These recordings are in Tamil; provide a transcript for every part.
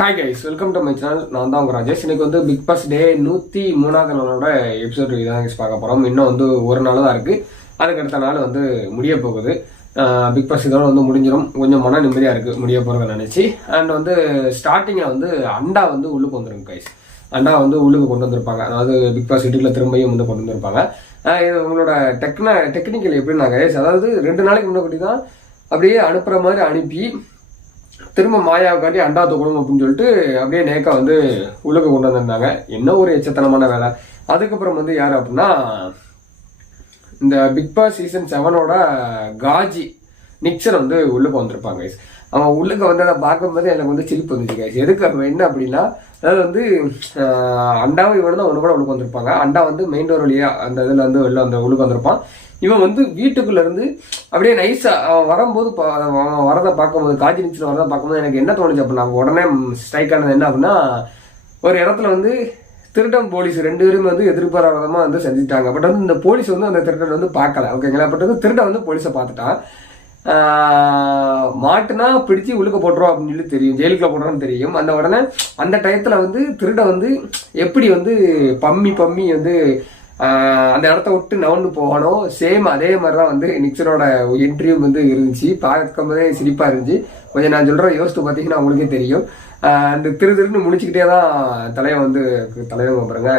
Hi guys, welcome to my channel. நான் தான் உங்க ராஜேஷ். இன்னைக்கு வந்து பிக் பாஸ் டே 103 நாளோட எபிசோட் இதான் பார்க்க போறோம். இன்னும் வந்து ஒரு நாள் தான் இருக்கு. அதுக்கு அடுத்த நாள் வந்து முடிய போகுது. பிக் பாஸ் இதோட வந்து முடிஞ்சிடும். கொஞ்சம் மன நிம்மதியா இருக்கு முடிய போறதை நினைச்சு. அண்ட் வந்து ஸ்டார்டிங்ல வந்து அண்டா வந்து உள்ளுக்கு வந்துடும் கைஸ். அண்டா வந்து உள்ளுக்கு கொண்டு வந்திருப்பாங்க. அதாவது பிக் பாஸ் வீட்டுக்குள்ள திரும்பியும் வந்து கொண்டு வந்திருப்பாங்க. இது உங்களோட டெக்னிக்கல் எப்படின்னா கைஸ், அதாவது 2 நாளைக்கு முன்னாடி தான் அப்படியே அனுப்புற மாதிரி அனுப்பி திரும்ப மாயாவை காட்டி அண்டா தூக்கணும் அப்படின்னு சொல்லிட்டு அப்படியே நேக்கா வந்து உள்ளுக்கு கொண்டு வந்திருந்தாங்க. என்ன ஒரு எச்சத்தனமான வேலை. அதுக்கப்புறம் வந்து யாரு அப்படின்னா இந்த பிக் பாஸ் சீசன் 7ஓட காஜி நிக்சன் வந்து உள்ளுக்கு வந்திருப்பாங்க கைஸ். அவன் உள்ளுக்கு வந்து அதை பார்க்கும்போது எனக்கு வந்து சிரிப்பு வந்துச்சு கைஸ். எதுக்கு என்ன அப்படின்னா, அதாவது வந்து அண்டாவும் இவன் தான் ஒன்று கூட உள்ளுக்கு வந்திருப்பாங்க. அண்டா வந்து மெயின் டோர் வழியா அந்த இதுல வந்து வெளில அந்த உள்ளுக்கு வந்திருப்பான். இவன் வந்து வீட்டுக்குள்ள இருந்து அப்படியே நைஸா வரும்போது வரதை பார்க்கும்போது, காஜி நிக்சன் வரதை பார்க்கும்போது எனக்கு என்ன தோணுச்சு அப்படின்னா, உடனே ஸ்ட்ரைக் ஆனது என்ன அப்படின்னா, ஒரு இடத்துல வந்து திருடன் போலீஸ் 2 பேரும் வந்து எதிர்பாராத விதமா வந்து செஞ்சுட்டாங்க. பட் வந்து இந்த போலீஸ் வந்து அந்த திருடன் வந்து பார்க்கல. ஓகேங்களா? பட் வந்து திருடன் வந்து போலீஸை பார்த்துட்டான். மாட்டுனா பிடிச்சி உள்ளுக்க போட்டுரும் அப்படின்னு சொல்லி தெரியும், ஜெயிலுக்குள்ள போடுறோம்னு தெரியும். அந்த உடனே அந்த டயத்துல வந்து திருட வந்து எப்படி வந்து பம்மி வந்து அந்த இடத்த விட்டு நவந்து போகணும். சேம் அதே மாதிரிதான் வந்து நிக்சனோட என்ட்ரியும் வந்து இருந்துச்சு. பார்க்கும் போதே சிரிப்பா இருந்துச்சு. கொஞ்சம் நான் சொல்றேன், யோசித்து பார்த்தீங்கன்னா உங்களுக்கே தெரியும். அந்த திருன்னு முடிச்சுக்கிட்டே தான் தலைவன் பாருங்க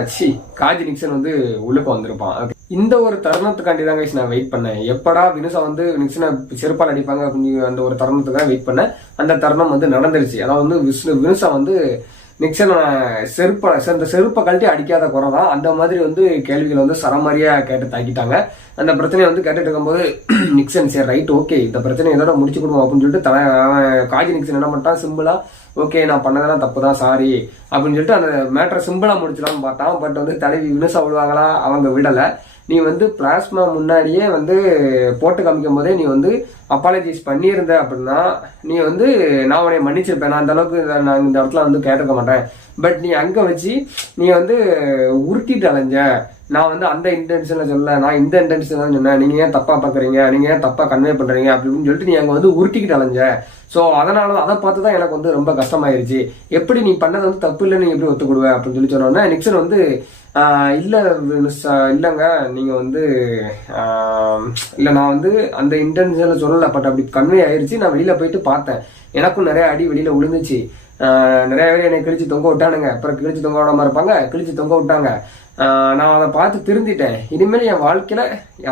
காஜி நிக்சன் வந்து உள்ளுக்கு வந்திருப்பான். இந்த ஒரு தருணத்துக்காண்டி தான் நான் வெயிட் பண்ணேன். எப்படா வினுசா வந்து நிக்சனை செருப்பால் அடிப்பாங்க அப்படின்னு அந்த ஒரு தருணத்துக்காக வெயிட் பண்ணேன். அந்த தருணம் வந்து நடந்துருச்சு. அதாவது வந்து வினுசா வந்து நிக்சன் செருப்பை கழட்டி அடிக்காத குறைதான். அந்த மாதிரி வந்து கேள்விகளை வந்து சரமாரியா கேட்டு தாக்கிட்டாங்க. அந்த பிரச்சனையை வந்து கேட்டுட்டு இருக்கும்போது நிக்சன் சரி ரைட் ஓகே இந்த பிரச்சனை இதோட முடிச்சு கொடுவோம் அப்படின்னு சொல்லிட்டு காஜி நிக்சன் என்ன பண்ணிட்டான், சிம்பிளா ஓகே நான் பண்ணதெல்லாம் தப்பு தான் சாரி அப்படின்னு சொல்லிட்டு அந்த மேட்டரை சிம்பிளா முடிச்சிடலாம்னு பார்த்தான். பட் வந்து தலைவி வினுசா விடுவாங்களா, அவங்க விடலை. நீ வந்து பிளாஸ்மா முன்னாடியே வந்து போட்டு காமிக்கும் போதே நீ வந்து அப்பாலஜைஸ் பண்ணியிருந்த அப்படின்னா நீ வந்து நான் உன்னை மன்னிச்சிருப்பேன். நான் அந்த அளவுக்கு நான் இந்த இடத்துல வந்து கேட்டிருக்க மாட்டேன். பட் நீ அங்க வச்சு நீ வந்து உருட்டிட்டு அலைஞ்ச. நான் வந்து அந்த இன்டென்ஷன்ல சொல்ல, நான் இந்த இன்டென்ஷன் தான் சொன்னேன். நீங்க ஏன் தப்பா பாக்குறீங்க, நீங்க ஏன் தப்பா கன்வே பண்றீங்க அப்படின்னு சொல்லிட்டு நீ அங்க வந்து உருட்டிக்கிட்டு அலைஞ்ச. ஸோ அதனால அதை பார்த்துதான் எனக்கு வந்து ரொம்ப கஷ்டமாயிருச்சு. எப்படி நீ பண்ணது வந்து தப்பு இல்லைன்னு நீ எப்படி ஒத்துக்கிடுவ அப்படின்னு சொல்லி சொன்னோன்னா நிக்சன் வந்து இல்லைங்க நீங்க வந்து இல்லை நான் வந்து அந்த இன்டென்ஷன்ல சொல்லல, பட் அப்படி கன்வே ஆயிருச்சு. நான் வெளியில போயிட்டு பார்த்தேன், எனக்கும் நிறைய அடி வெளியில விழுந்துச்சு. நிறைய பேர் என்னை கிழிச்சு தொங்க விட்டானுங்க. அப்புறம் கிழிச்சு தொங்க விடாம இருப்பாங்க, கிழிச்சு தொங்க விட்டாங்க. நான் அதை பார்த்து திருந்திட்டேன். இனிமேல் என் வாழ்க்கையில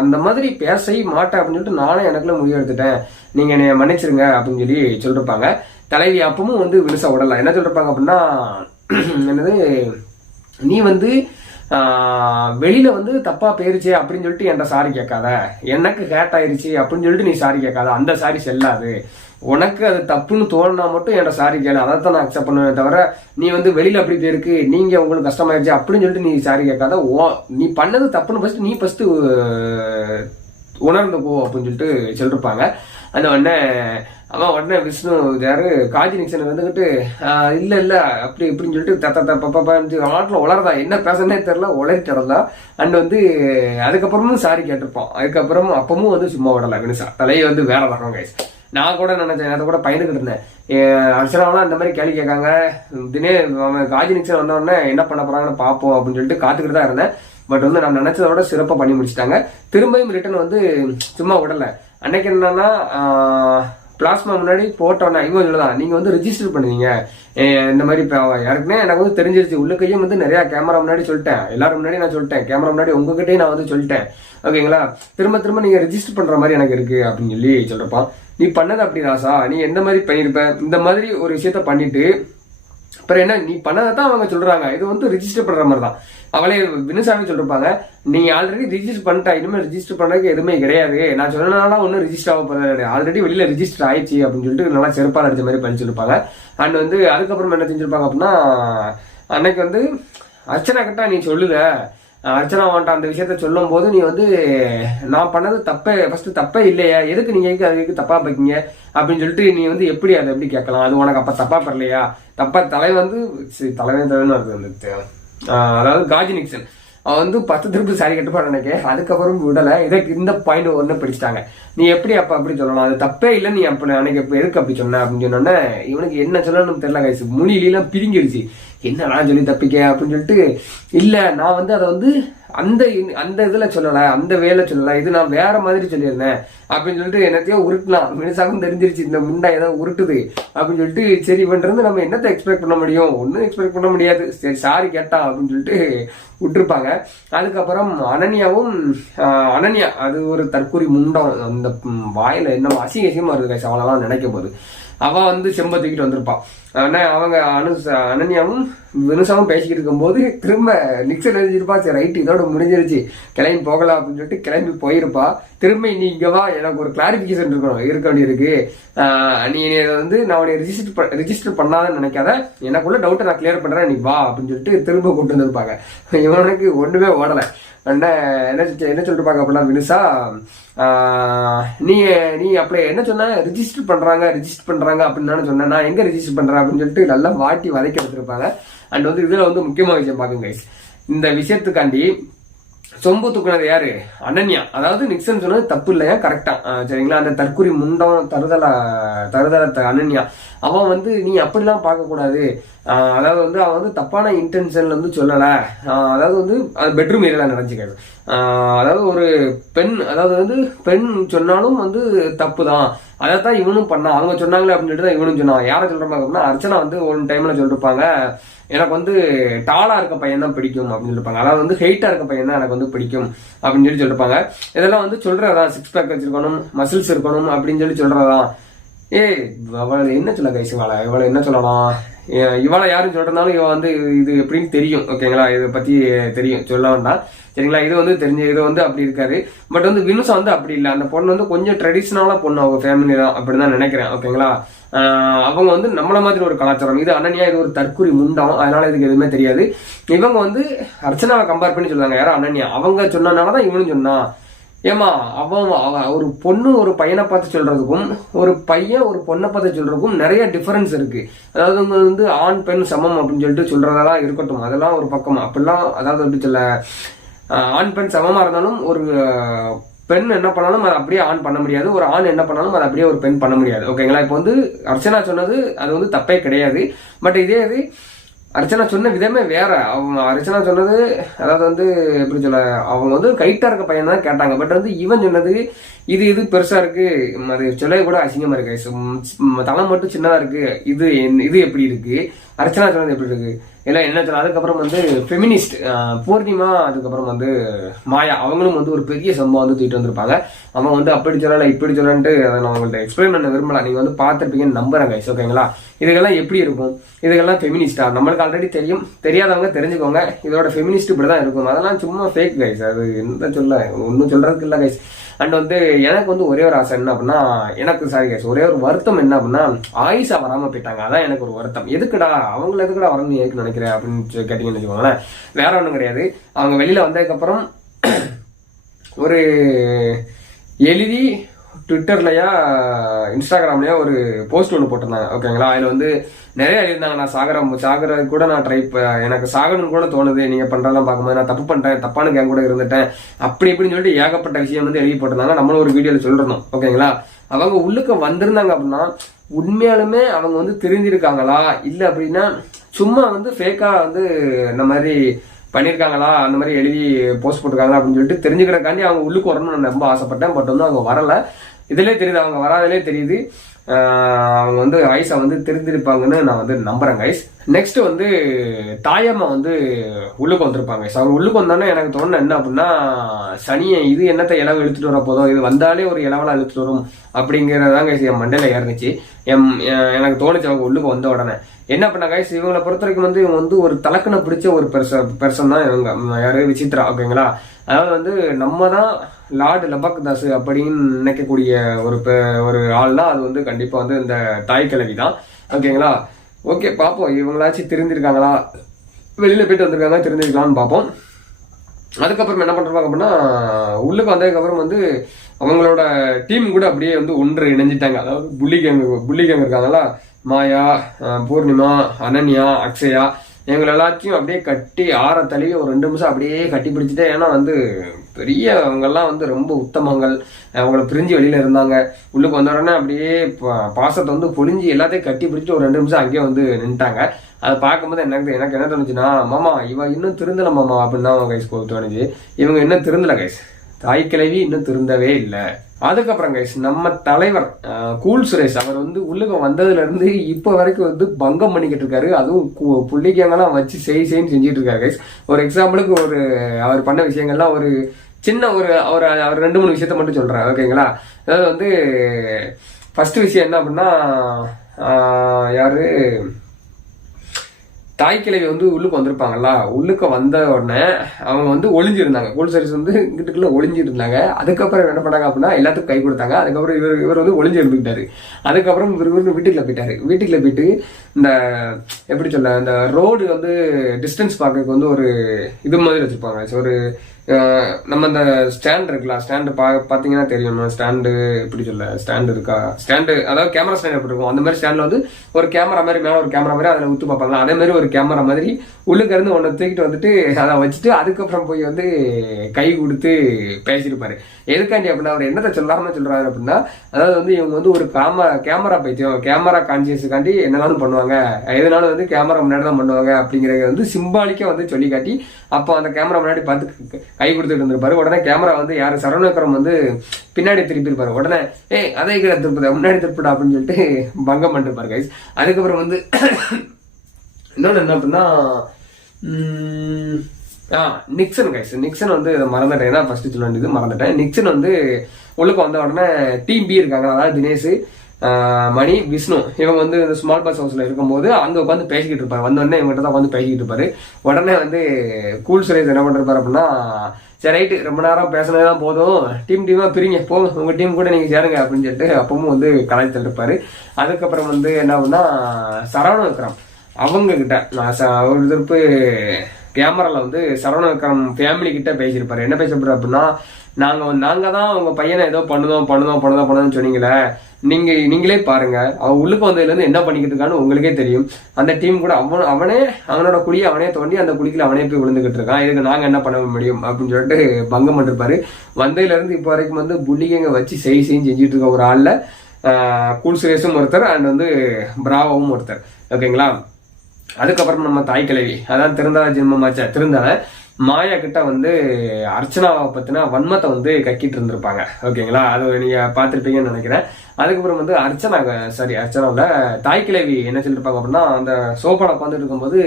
அந்த மாதிரி பேசவே மாட்டேன் அப்படின்னு சொல்லிட்டு நானே எனக்குள்ள முடிவு எடுத்துட்டேன். நீங்க என்னை மன்னிச்சிருங்க அப்படின்னு சொல்லி சொல்லிருப்பாங்க. தலைவி அப்பவும் வந்து வினுசா விடலாம். என்ன சொல்லிருப்பாங்க அப்படின்னா, என்னது நீ வந்து வெளியில வந்து தப்பா போயிருச்சு அப்படின்னு சொல்லிட்டு என்கிட்ட சாரி கேட்காத, எனக்கு ஹேட் ஆயிருச்சு அப்படின்னு சொல்லிட்டு நீ சாரி கேட்காத, அந்த சாரி செல்லாது. உனக்கு அது தப்புன்னு தோணுனா மட்டும் என்கிட்ட சாரி கேளு, அதைத்தான் நான் அக்செப்ட் பண்ணுவேன். தவிர நீ வந்து வெளியில அப்படி போயிருக்கு, நீங்க உங்களுக்கு கஷ்டமாயிருச்சு அப்படின்னு சொல்லிட்டு நீ சாரி கேட்காத. நீ பண்ணது தப்புன்னு நீ ஃபர்ஸ்ட் உணர்ந்துக்கோ அப்படின்னு சொல்லிட்டு சொல்லிருப்பாங்க. அந்த உடனே விஷ்ணு யாரு காஜி நிக்சன் வந்துகிட்டு இல்ல அப்படி இப்படின்னு சொல்லிட்டு நாட்டில் உளறதா, என்ன பேசனே தெரியல, உளறிட்டு கிடந்தா. அண்ட் வந்து அதுக்கப்புறமும் சாரி கேட்டிருப்போம். அதுக்கப்புறம் அப்பவும் வந்து சும்மா விடல வினுசா. தலையை வந்து வேற ரகம் கைஸ். நான் கூட நினைச்சேன், அதை கூட பயந்துகிட்டு இருந்தேன். அர்ச்சனாவெல்லாம் இந்த மாதிரி கேள்வி கேட்காங்க, தினே அவன் காஜி நிக்சன் வந்தோடனே என்ன பண்ண போறாங்கன்னு பார்ப்போம் அப்படின்னு சொல்லிட்டு காத்துக்கிட்டு தான் இருந்தேன். பட் வந்து நான் நினைச்சதை விட சிறப்பா பண்ணி முடிச்சிட்டாங்க. திரும்பியும் ரிட்டர்ன் வந்து சும்மா விடல. அன்னைக்கு என்னன்னா பிளாஸ்மா முன்னாடி போட்டோன்னா இவங்க சொல்லுதான், நீங்க வந்து ரிஜிஸ்டர் பண்ணுவீங்க இந்த மாதிரி. யாருக்குன்னே எனக்கு வந்து தெரிஞ்சிருச்சு. உள்ளுக்கையும் வந்து நிறைய கேமரா முன்னாடி சொல்லிட்டேன், எல்லாரும் முன்னாடி நான் சொல்லிட்டேன், கேமரா முன்னாடி உங்ககிட்டயும் நான் வந்து சொல்லிட்டேன். ஓகேங்களா? திரும்ப நீங்க ரிஜிஸ்டர் பண்ற மாதிரி எனக்கு இருக்கு அப்படின்னு சொல்லி சொல்றப்பான். நீ பண்ணது அப்படி ராசா, நீ எந்த மாதிரி பண்ணிருப்ப, இந்த மாதிரி ஒரு விஷயத்த பண்ணிட்டு அப்புறம் என்ன நீ பண்ணதான் அவங்க சொல்றாங்க. இது வந்து ரிஜிஸ்டர் பண்ற மாதிரி தான். அவளே வினுசாவே சொல்லிருப்பாங்க, நீ ஆல்ரெடி ரிஜிஸ்டர் பண்ணிட்டா, இனிமேல் ரிஜிஸ்டர் பண்றதுக்கு எதுவுமே கிடையாது. நான் சொன்னனால ஒன்னும் ரிஜிஸ்டர் ஆக போறது, ஆல்ரெடி வெளியில ரிஜிஸ்டர் ஆயிடுச்சு அப்படின்னு சொல்லிட்டு நல்லா செருப்பால் அடிச்ச மாதிரி பண்ணி சொல்லிருப்பாங்க. அண்ட் வந்து அதுக்கப்புறம் என்ன செஞ்சிருப்பாங்க அப்படின்னா, அன்னைக்கு வந்து அர்ச்சனா கிட்ட நீ சொல்லுத, அர்ச்சனா வாண்ட அந்த விஷயத்த சொல்லும் போது நீ வந்து நான் பண்ணது தப்பே இல்லையா, எதுக்கு நீங்க அதுக்கு தப்பா பாக்கீங்க அப்படின்னு சொல்லிட்டு நீ வந்து எப்படி அதை எப்படி கேட்கலாம், அது உனக்கு அப்ப தப்பா பரலையா, தலைவன் வந்து தலைவன் வருது. அதாவது காஜி நிக்சன் அவன் வந்து 10 திருப்பி சாரி கட்டுப்பாடு நினைக்கிறேன். அதுக்கப்புறம் விடலை. இந்த பாயிண்ட் ஒன்று பிடிச்சிட்டாங்க. நீ எப்படி அப்ப அப்படி சொல்லலாம், அது தப்பே இல்லை, நீ அப்ப அன்னைக்கு எதுக்கு அப்படி சொன்ன அப்படின்னு சொன்னோன்னே இவனுக்கு என்ன சொல்லணும்னு தெரியல கைஸ். முனிலாம் பிரிங்கிருச்சு. என்ன நான் சொல்லி தப்பிக்க அப்படின்னு சொல்லிட்டு, இல்ல நான் வந்து அதை வந்து அந்த அந்த இதுல சொல்லல, அந்த வேலை சொல்லல, இது நான் வேற மாதிரி சொல்லியிருந்தேன் அப்படின்னு சொல்லிட்டு என்னத்தையோ உருட்டுலாம். மினிசாக்கும் தெரிஞ்சிருச்சு இந்த முண்டா ஏதோ உருட்டுது அப்படின்னு சொல்லிட்டு, சரி பண்றது நம்ம என்னத்தை எக்ஸ்பெக்ட் பண்ண முடியும், ஒன்னும் எக்ஸ்பெக்ட் பண்ண முடியாது, சரி சாரி கேட்டா அப்படின்னு சொல்லிட்டு விட்டுருப்பாங்க. அதுக்கப்புறம் அனன்யா அது ஒரு தற்கூரி முண்டம். அந்த வாயில என்ன அசிங்கமா இருக்கு கைஸ் அவளெல்லாம் நினைக்கும் போது. அவ வந்து செம்ப தூக்கிட்டு வந்திருப்பான். ஆனா அவங்க அனன்யாவும் வினுசாவும் பேசிக்கிட்டு இருக்கும்போது திரும்ப நிக்சன் எழுதிருப்பா. சரி ரைட் இதோட முடிஞ்சிருச்சு, கிளம்பி போகலாம் அப்படின்னு சொல்லிட்டு கிளம்பி போயிருப்பா. திரும்ப நீ இங்க வா, எனக்கு ஒரு கிளாரிபிகேஷன் இருக்க வேண்டியிருக்கு, நீ வந்து நான் உன்னை ரிஜிஸ்டர் பண்ணாதன்னு நினைக்காத, எனக்குள்ள டவுட்டை நான் கிளியர் பண்றேன், நீ வா அப்படின்னு சொல்லிட்டு திரும்ப கொண்டு வந்திருப்பாங்க. இவனுக்கு ஒண்ணுமே ஓடலை. என்ன சொல்லிருப்பாங்க அப்படின்னா, வினுசா நீ அப்படி என்ன சொன்ன, ரிஜிஸ்டர் பண்றாங்க அப்படின்னு சொன்னேன், நான் எங்க ரிஜிஸ்டர் பண்றேன் அப்படின்னு சொல்லிட்டு நல்லா வாட்டி வதைக்க எடுத்திருப்பாங்க. அண்ட் வந்து இதுல வந்து முக்கியமான விஷயம் பாக்குங்க கைஸ், இந்த விஷயத்துக்காண்டி சொம்பு தூக்குனது யாரு, அனன்யா. அதாவது நிக்சன் சொன்னது தப்பு இல்லையா, கரெக்டா சரிங்களா. அந்த தற்குறி முண்டம் தருதல அனன்யா அவன் வந்து நீ அப்படிலாம் பார்க்க கூடாது, அதாவது வந்து அவன் வந்து தப்பான இன்டென்ஷன்ல வந்து சொல்லல, அதாவது வந்து அது பெட்ரூம் ஏரியால நடந்துக்காது. அதாவது ஒரு அதாவது வந்து பெண் சொன்னாலும் வந்து தப்பு தான், அதைத்தான் இவனும் பண்ணான், அவங்க சொன்னாங்களே அப்படின்னு சொல்லிட்டு தான் இவனும் சொன்னான். யாரை சொல்றாங்க அப்படின்னா, அர்ச்சனா வந்து ஒரு டைம்ல சொல்லிருப்பாங்க, எனக்கு வந்து டாலா இருக்க பையன் தான் பிடிக்கும் அப்படின்னு சொல்லிருப்பாங்க. அதாவது வந்து ஹெயிட்டா இருக்க பையன் தான் எனக்கு வந்து பிடிக்கும் அப்படின்னு சொல்லி சொல்லிருப்பாங்க. இதெல்லாம் வந்து சொல்றதான், 6 பேக் வச்சிருக்கணும், மசில்ஸ் இருக்கணும் அப்படின்னு சொல்லி சொல்றதான். அவளை என்ன சொல்ல கைஸ், இவளை என்ன சொல்லலாம், இவளை யாரும் சொல்றதுனாலும் இவ வந்து இது எப்படின்னு தெரியும் ஓகேங்களா, இதை பத்தி தெரியும், சொல்ல வேண்டாம் சரிங்களா. இது வந்து தெரிஞ்ச இது வந்து அப்படி இருக்காரு. பட் வந்து வினுசா வந்து அப்படி இல்லை. அந்த பொண்ணு வந்து கொஞ்சம் ட்ரெடிஷ்னலா பொண்ணு, அவங்க ஃபேமிலி தான் அப்படிதான் நினைக்கிறேன் ஓகேங்களா. அவங்க வந்து நம்மள மாதிரி ஒரு கலாச்சாரம். இது அனன்யா இது ஒரு தற்குறி முண்டம், அதனால இதுக்கு எதுவுமே தெரியாது. இவங்க வந்து அர்ச்சனாவை கம்பேர் பண்ணி சொல்லுவாங்க, யாரும் அனன்யா அவங்க சொன்னனாலதான் இவனும் சொன்னான். ஏமா அவன் ஒரு பொண்ணு ஒரு பையனை பார்த்து சொல்றதுக்கும் ஒரு பையன் ஒரு பொண்ணை பார்த்து சொல்றதுக்கும் நிறைய டிஃபரன்ஸ் இருக்கு. அதாவது வந்து ஆண் பெண் சமம் அப்படின்னு சொல்லிட்டு சொல்றதெல்லாம் இருக்கட்டும், அதெல்லாம் ஒரு பக்கம். அப்படிலாம் அதாவது எப்படி சொல்ல, ஆண் பெண் சமமா இருந்தாலும் ஒரு பெண் என்ன பண்ணாலும் அதை அப்படியே ஆண் பண்ண முடியாது, ஒரு ஆண் என்ன பண்ணாலும் அதை அப்படியே ஒரு பெண் பண்ண முடியாது ஓகேங்களா. இப்போ வந்து அர்ச்சனா சொன்னது அது வந்து தப்பே கிடையாது. பட் இதே இது அர்ச்சனா சொன்ன விதமே வேற. அவங்க அர்ச்சனா சொன்னது அதாவது வந்து எப்படி சொல்ல, அவங்க வந்து கைட்டா இருக்க பையன் தான் கேட்டாங்க. பட் வந்து இவன் சொன்னது இது பெருசா இருக்கு, அது சொல்ல கூட அசிங்கமா இருக்கு, தலை மட்டும் சின்னதா இருக்கு, இது எப்படி இருக்கு, அர்ச்சனா சொன்னது எப்படி இருக்கு எல்லாம் என்ன சொல்ல. அதுக்கப்புறம் வந்து ஃபெமினிஸ்ட் பூர்ணிமா, அதுக்கப்புறம் வந்து மாயா, அவங்களும் வந்து ஒரு பெரிய சம்பவம் வந்து தூக்கிட்டு வந்திருப்பாங்க. அவன் வந்து அப்படி சொல்லல இப்படி சொல்லன்ட்டு அதை நான் உங்கள்ட்ட எக்ஸ்பிளைன் பண்ண விரும்பலாம், நீங்க வந்து பார்த்துருப்பீங்கன்னு நம்புறேன் கைஸ் ஓகேங்களா. இதுக்கெல்லாம் எப்படி இருக்கும், இதுக்கெல்லாம் ஃபெமினிஸ்டா நம்மளுக்கு ஆல்ரெடி தெரியும், தெரியாதவங்க தெரிஞ்சுக்கோங்க, இதோட ஃபெமினிஸ்ட் இப்படிதான் இருக்கும், அதெல்லாம் சும்மா ஃபேக் கைஸ், அது என்ன சொல்ல ஒன்னும் சொல்றதுக்கு இல்லை கைஸ். அண்ட் வந்து எனக்கு வந்து ஒரே ஒரு ஆசை என்ன அப்படின்னா, எனக்கு சாரி கைஸ் ஒரே ஒரு வருத்தம் என்ன அப்படின்னா, ஆயிஷா வராம போயிட்டாங்க, அதான் எனக்கு ஒரு வருத்தம். எதுக்குடா அவங்களை எதுக்குடா வரணும்னு எதுக்கு நினைக்கிறேன் அப்படின்னு கேட்டீங்கன்னு வச்சுக்கோங்களேன், வேற ஒன்றும் கிடையாது. அவங்க வெளியில வந்ததுக்கப்புறம் ஒரு எழுதி ட்விட்டர்லயா இன்ஸ்டாகிராம்லயா ஒரு போஸ்ட் ஒன்று போட்டிருந்தாங்க ஓகேங்களா. அதுல வந்து நிறைய எழுதிருந்தாங்க, நான் சாகர கூட நான் எனக்கு சாகணும்னு கூட தோணுது, நீங்க பண்றதெல்லாம் பார்க்கும்போது நான் தப்பு பண்றேன், தப்பான கேங் கூட இருந்துட்டேன் அப்படி இப்படின்னு சொல்லிட்டு ஏகப்பட்ட விஷயம் வந்து எழுதி போட்டிருந்தாங்க. நம்மளும் ஒரு வீடியோல சொல்றோம் ஓகேங்களா. அவங்க உள்ளுக்கு வந்திருந்தாங்க அப்படின்னா உண்மையாலுமே அவங்க வந்து தெரிஞ்சிருக்காங்களா இல்ல அப்படின்னா சும்மா வந்து ஃபேக்கா வந்து இந்த மாதிரி பண்ணிருக்காங்களா, அந்த மாதிரி எழுதி போஸ்ட் போட்டிருக்காங்களா அப்படின்னு சொல்லிட்டு தெரிஞ்சுக்கிறக்காண்டி அவங்க உள்ளுக்கு வரணும்னு நான் ரொம்ப ஆசைப்பட்டேன். பட் வந்து அவங்க வரல, இதுலயே தெரியுது, அவங்க வராதலே தெரியுது. அவங்க வந்து ஆயிஷா வந்து தெரிஞ்சிருப்பாங்கன்னு நான் வந்து நம்புறேன் கைஸ். நெக்ஸ்ட் வந்து தாயம்மா வந்து உள்ளுக்கு வந்திருப்பாங்க. அவங்க உள்ளுக்கு வந்தோன்னே எனக்கு தோணுன என்ன அப்படின்னா, சனியை இது என்னத்தை இளவு இழுத்துட்டு வர போதும், இது வந்தாலே ஒரு இளவலா இழுத்துட்டு வரும் அப்படிங்கிறதாங்க என் மண்டையில ஏறிச்சு. எனக்கு தோணுச்சு அவங்க உள்ளுக்கு வந்த உடனே. என்ன பண்ண கைஸ், இவங்களை பொறுத்த வரைக்கும் வந்து இவங்க வந்து ஒரு தலக்கணை பிடிச்ச ஒரு பெர்சன் தான் இவங்க, யாரு விசித்ரா ஓகேங்களா. அதாவது வந்து நம்ம தான் லார்டு லபக் தாஸ் அப்படின்னு நினைக்கக்கூடிய ஒரு ஆள் தான் அது வந்து கண்டிப்பா வந்து இந்த தாய் கிழவி தான் ஓகேங்களா. ஓகே பார்ப்போம், இவங்களாச்சும் தெரிஞ்சிருக்காங்களா, வெளியில போயிட்டு வந்திருக்காங்க தெரிஞ்சிருக்கலாம்னு பார்ப்போம். அதுக்கப்புறம் என்ன பண்றாங்க அப்படின்னா, உள்ளுக்கு வந்ததுக்கப்புறம் வந்து அவங்களோட டீம் கூட அப்படியே வந்து ஒன்று இணைஞ்சிட்டாங்க. அதாவது புள்ளி கேங் இருக்காங்களா, மாயா, பூர்ணிமா, அனன்யா, அக்ஷயா, எங்களை எல்லாத்தையும் அப்படியே கட்டி ஆற தழுவி ஒரு 2 நிமிஷம் அப்படியே கட்டி பிடிச்சிட்டே. ஏன்னா வந்து பெரிய அவங்கெல்லாம் வந்து ரொம்ப உத்தமங்கள், அவங்கள பிரிஞ்சு வெளியில இருந்தாங்க. உள்ளுக்கு வந்த உடனே அப்படியே பாசத்தை வந்து பொழிஞ்சு எல்லாத்தையும் கட்டி பிடிச்சிட்டு ஒரு 2 நிமிஷம் அங்கேயே வந்து நின்ட்டாங்க. அதை பார்க்கும்போது எனக்கு என்ன தோணுச்சுன்னா, மாமா இவ இன்னும் திருந்தல மாமா அப்படின்னு தான் கைஸ் தோணுச்சு. இவங்க இன்னும் திருந்தல கைஸ், தாய் கிழவி இன்னும் திருந்தவே இல்லை. அதுக்கப்புறம் கைஸ் நம்ம தலைவர் கூல் சுரேஷ் அவர் வந்து உள்ளுக்கு வந்ததுல இருந்து இப்போ வரைக்கும் வந்து பங்கம் பண்ணிக்கிட்டு இருக்காரு. அதுவும் புள்ளிக்கங்கெல்லாம் வச்சு செய்ன்னு செஞ்சுட்டு இருக்காரு கைஸ். ஒரு எக்ஸாம்பிளுக்கு அவர் பண்ண விஷயங்கள்லாம் ஒரு சின்ன அவர் 2-3 விஷயத்த மட்டும் சொல்றேன், ஓகேங்களா? அதாவது வந்து ஃபர்ஸ்ட் விஷயம் என்ன அப்படின்னா, யாரு தாய் கிழவி வந்து உள்ளுக்கு வந்திருப்பாங்கல்ல, உள்ளுக்கு வந்த உடனே அவங்க வந்து ஒளிஞ்சிருந்தாங்க. கூல் சர்வீஸ் வந்து இங்கிட்டுக்குள்ள ஒளிஞ்சிட்டு இருந்தாங்க. அதுக்கப்புறம் என்ன பண்ணாங்க அப்படின்னா எல்லாத்துக்கும் கை கொடுத்தாங்க. அதுக்கப்புறம் இவர் வந்து ஒளிஞ்சு இருந்துக்கிட்டாரு. அதுக்கப்புறம் இவர் வீட்டுக்குள்ள போயிட்டாரு. வீட்டுக்குள்ள போயிட்டு இந்த எப்படி சொல்ல, இந்த ரோடு வந்து டிஸ்டன்ஸ் பார்க்கறதுக்கு வந்து ஒரு இது மாதிரி வச்சிருப்பாங்க. ஒரு நம்ம இந்த ஸ்டாண்ட் இருக்குல்ல, ஸ்டாண்டு பாத்தீங்கன்னா தெரியும். ஸ்டாண்டு எப்படி சொல்ல, ஸ்டாண்டு இருக்கா, ஸ்டாண்டு அதாவது கேமரா ஸ்டாண்ட் எப்படி இருக்கும் அந்த மாதிரி ஸ்டாண்ட்ல வந்து ஒரு கேமரா மாதிரி மேல ஒரு கேமரா மாதிரி அதில் ஊத்து பார்ப்பாங்க. அதே மாதிரி ஒரு கேமரா மாதிரி உள்ளுக்கு இருந்து ஒன்று தூக்கிட்டு வந்துட்டு அதை வச்சுட்டு அதுக்கப்புறம் போய் வந்து கை கொடுத்து பேசியிருப்பாரு. எதுக்காண்டி அப்படின்னா அவர் என்னத்தை சொல்லாம சொல்றாரு அப்படின்னா, அதாவது வந்து இவங்க வந்து ஒரு கேமரா பைத்தியம், கேமரா கான்சியஸுக்காண்டி என்னென்னாலும் பண்ணுவாங்க, எதுனாலும் வந்து கேமரா முன்னாடி தான் பண்ணுவாங்க அப்படிங்கிறத வந்து சிம்பாலிக்கா வந்து சொல்லி காட்டி அப்போ அந்த கேமரா முன்னாடி பார்த்து கை கொடுத்துட்டு இருந்திருப்பாரு. உடனே கேமரா வந்து யாரு சரவணக்கரம் வந்து பின்னாடி திருப்பி இருப்பாரு. உடனே அதை திருப்பி முன்னாடி திருப்பிடா அப்படின்னு சொல்லிட்டு பங்கம் பண்ணிருப்பாரு கைஸ். அதுக்கப்புறம் வந்து இன்னொன்னு என்ன அப்படின்னா நிக்சன் கைஸ். நிக்சன் வந்து மறந்துட்டேன், ஏன்னா ஃபர்ஸ்ட் சொல்ல வேண்டியது மறந்துட்டேன். நிக்சன் வந்து உள்ளுக்கு வந்த உடனே டீம் பி இருக்காங்க, அதாவது தினேஷ், மணி, விஷ்ணு, இவங்க வந்து இந்த ஸ்மால் பாஸ் ஹவுஸ்ல இருக்கும்போது அங்க உட்காந்து பேசிக்கிட்டு இருப்பாரு. வந்த உடனே இவங்ககிட்ட தான் உட்காந்து பேசிக்கிட்டு இருப்பாரு. உடனே வந்து கூல் சுரேஷ் என்ன பண்ணிருப்பாரு அப்படின்னா, சரி ரைட்டு ரொம்ப நேரம் பேசினதான் போதும், டீமா பிரிங்க போங்க, உங்க டீம் கூட நீங்க சேருங்க அப்படின்னு சொல்லிட்டு அப்பவும் வந்து கலாய்த்து இருப்பாரு. அதுக்கப்புறம் வந்து என்ன அப்படின்னா சரவண விக்ரம் அவங்க கிட்ட ஒரு திருப்பு கேமரால வந்து சரவண விக்ரம் ஃபேமிலி கிட்ட பேசியிருப்பாரு. என்ன பேசப்படுற அப்படின்னா, நாங்க தான் உங்க பையனை ஏதோ பண்ணுதோம் சொன்னீங்களே, நீங்களே பாருங்க, அவன் உள்ளுக்கு வந்ததுல இருந்து என்ன பண்ணிக்கிட்டு இருக்கான்னு உங்களுக்கே தெரியும். அந்த டீம் கூட அவனோட குழியை அவனே தோண்டி அந்த குழிக்குள்ள அவனே போய் விழுந்துகிட்டு இருக்கான், இதுக்கு நாங்க என்ன பண்ண முடியும் அப்படின்னு சொல்லிட்டு பங்கம் பண்ணிருப்பாரு. வந்ததுல இருந்து இப்போ வரைக்கும் வந்து புள்ளிங்க வச்சு செஞ்சுட்டு இருக்க ஒரு ஆள்ல கூல் சுரேஷும் ஒருத்தர் அண்ட் வந்து பிராவும் ஒருத்தர், ஓகேங்களா? அதுக்கப்புறம் நம்ம தாய் கிழவி, அதான் திருந்தாத ஜென்மமாச்சா, திருந்தாத மாயா கிட்ட வந்து அர்ச்சனாவை பத்தின வன்மத்தை வந்து கக்கிட்டு இருந்திருப்பாங்க, ஓகேங்களா? அது நீங்க பார்த்திருப்பீங்கன்னு நினைக்கிறேன். அதுக்கப்புறம் வந்து அர்ச்சனாவோட தாய் கிழவி என்ன சொல்லிருப்பாங்க அப்படின்னா, அந்த சோஃபால உட்காந்துட்டு இருக்கும்போது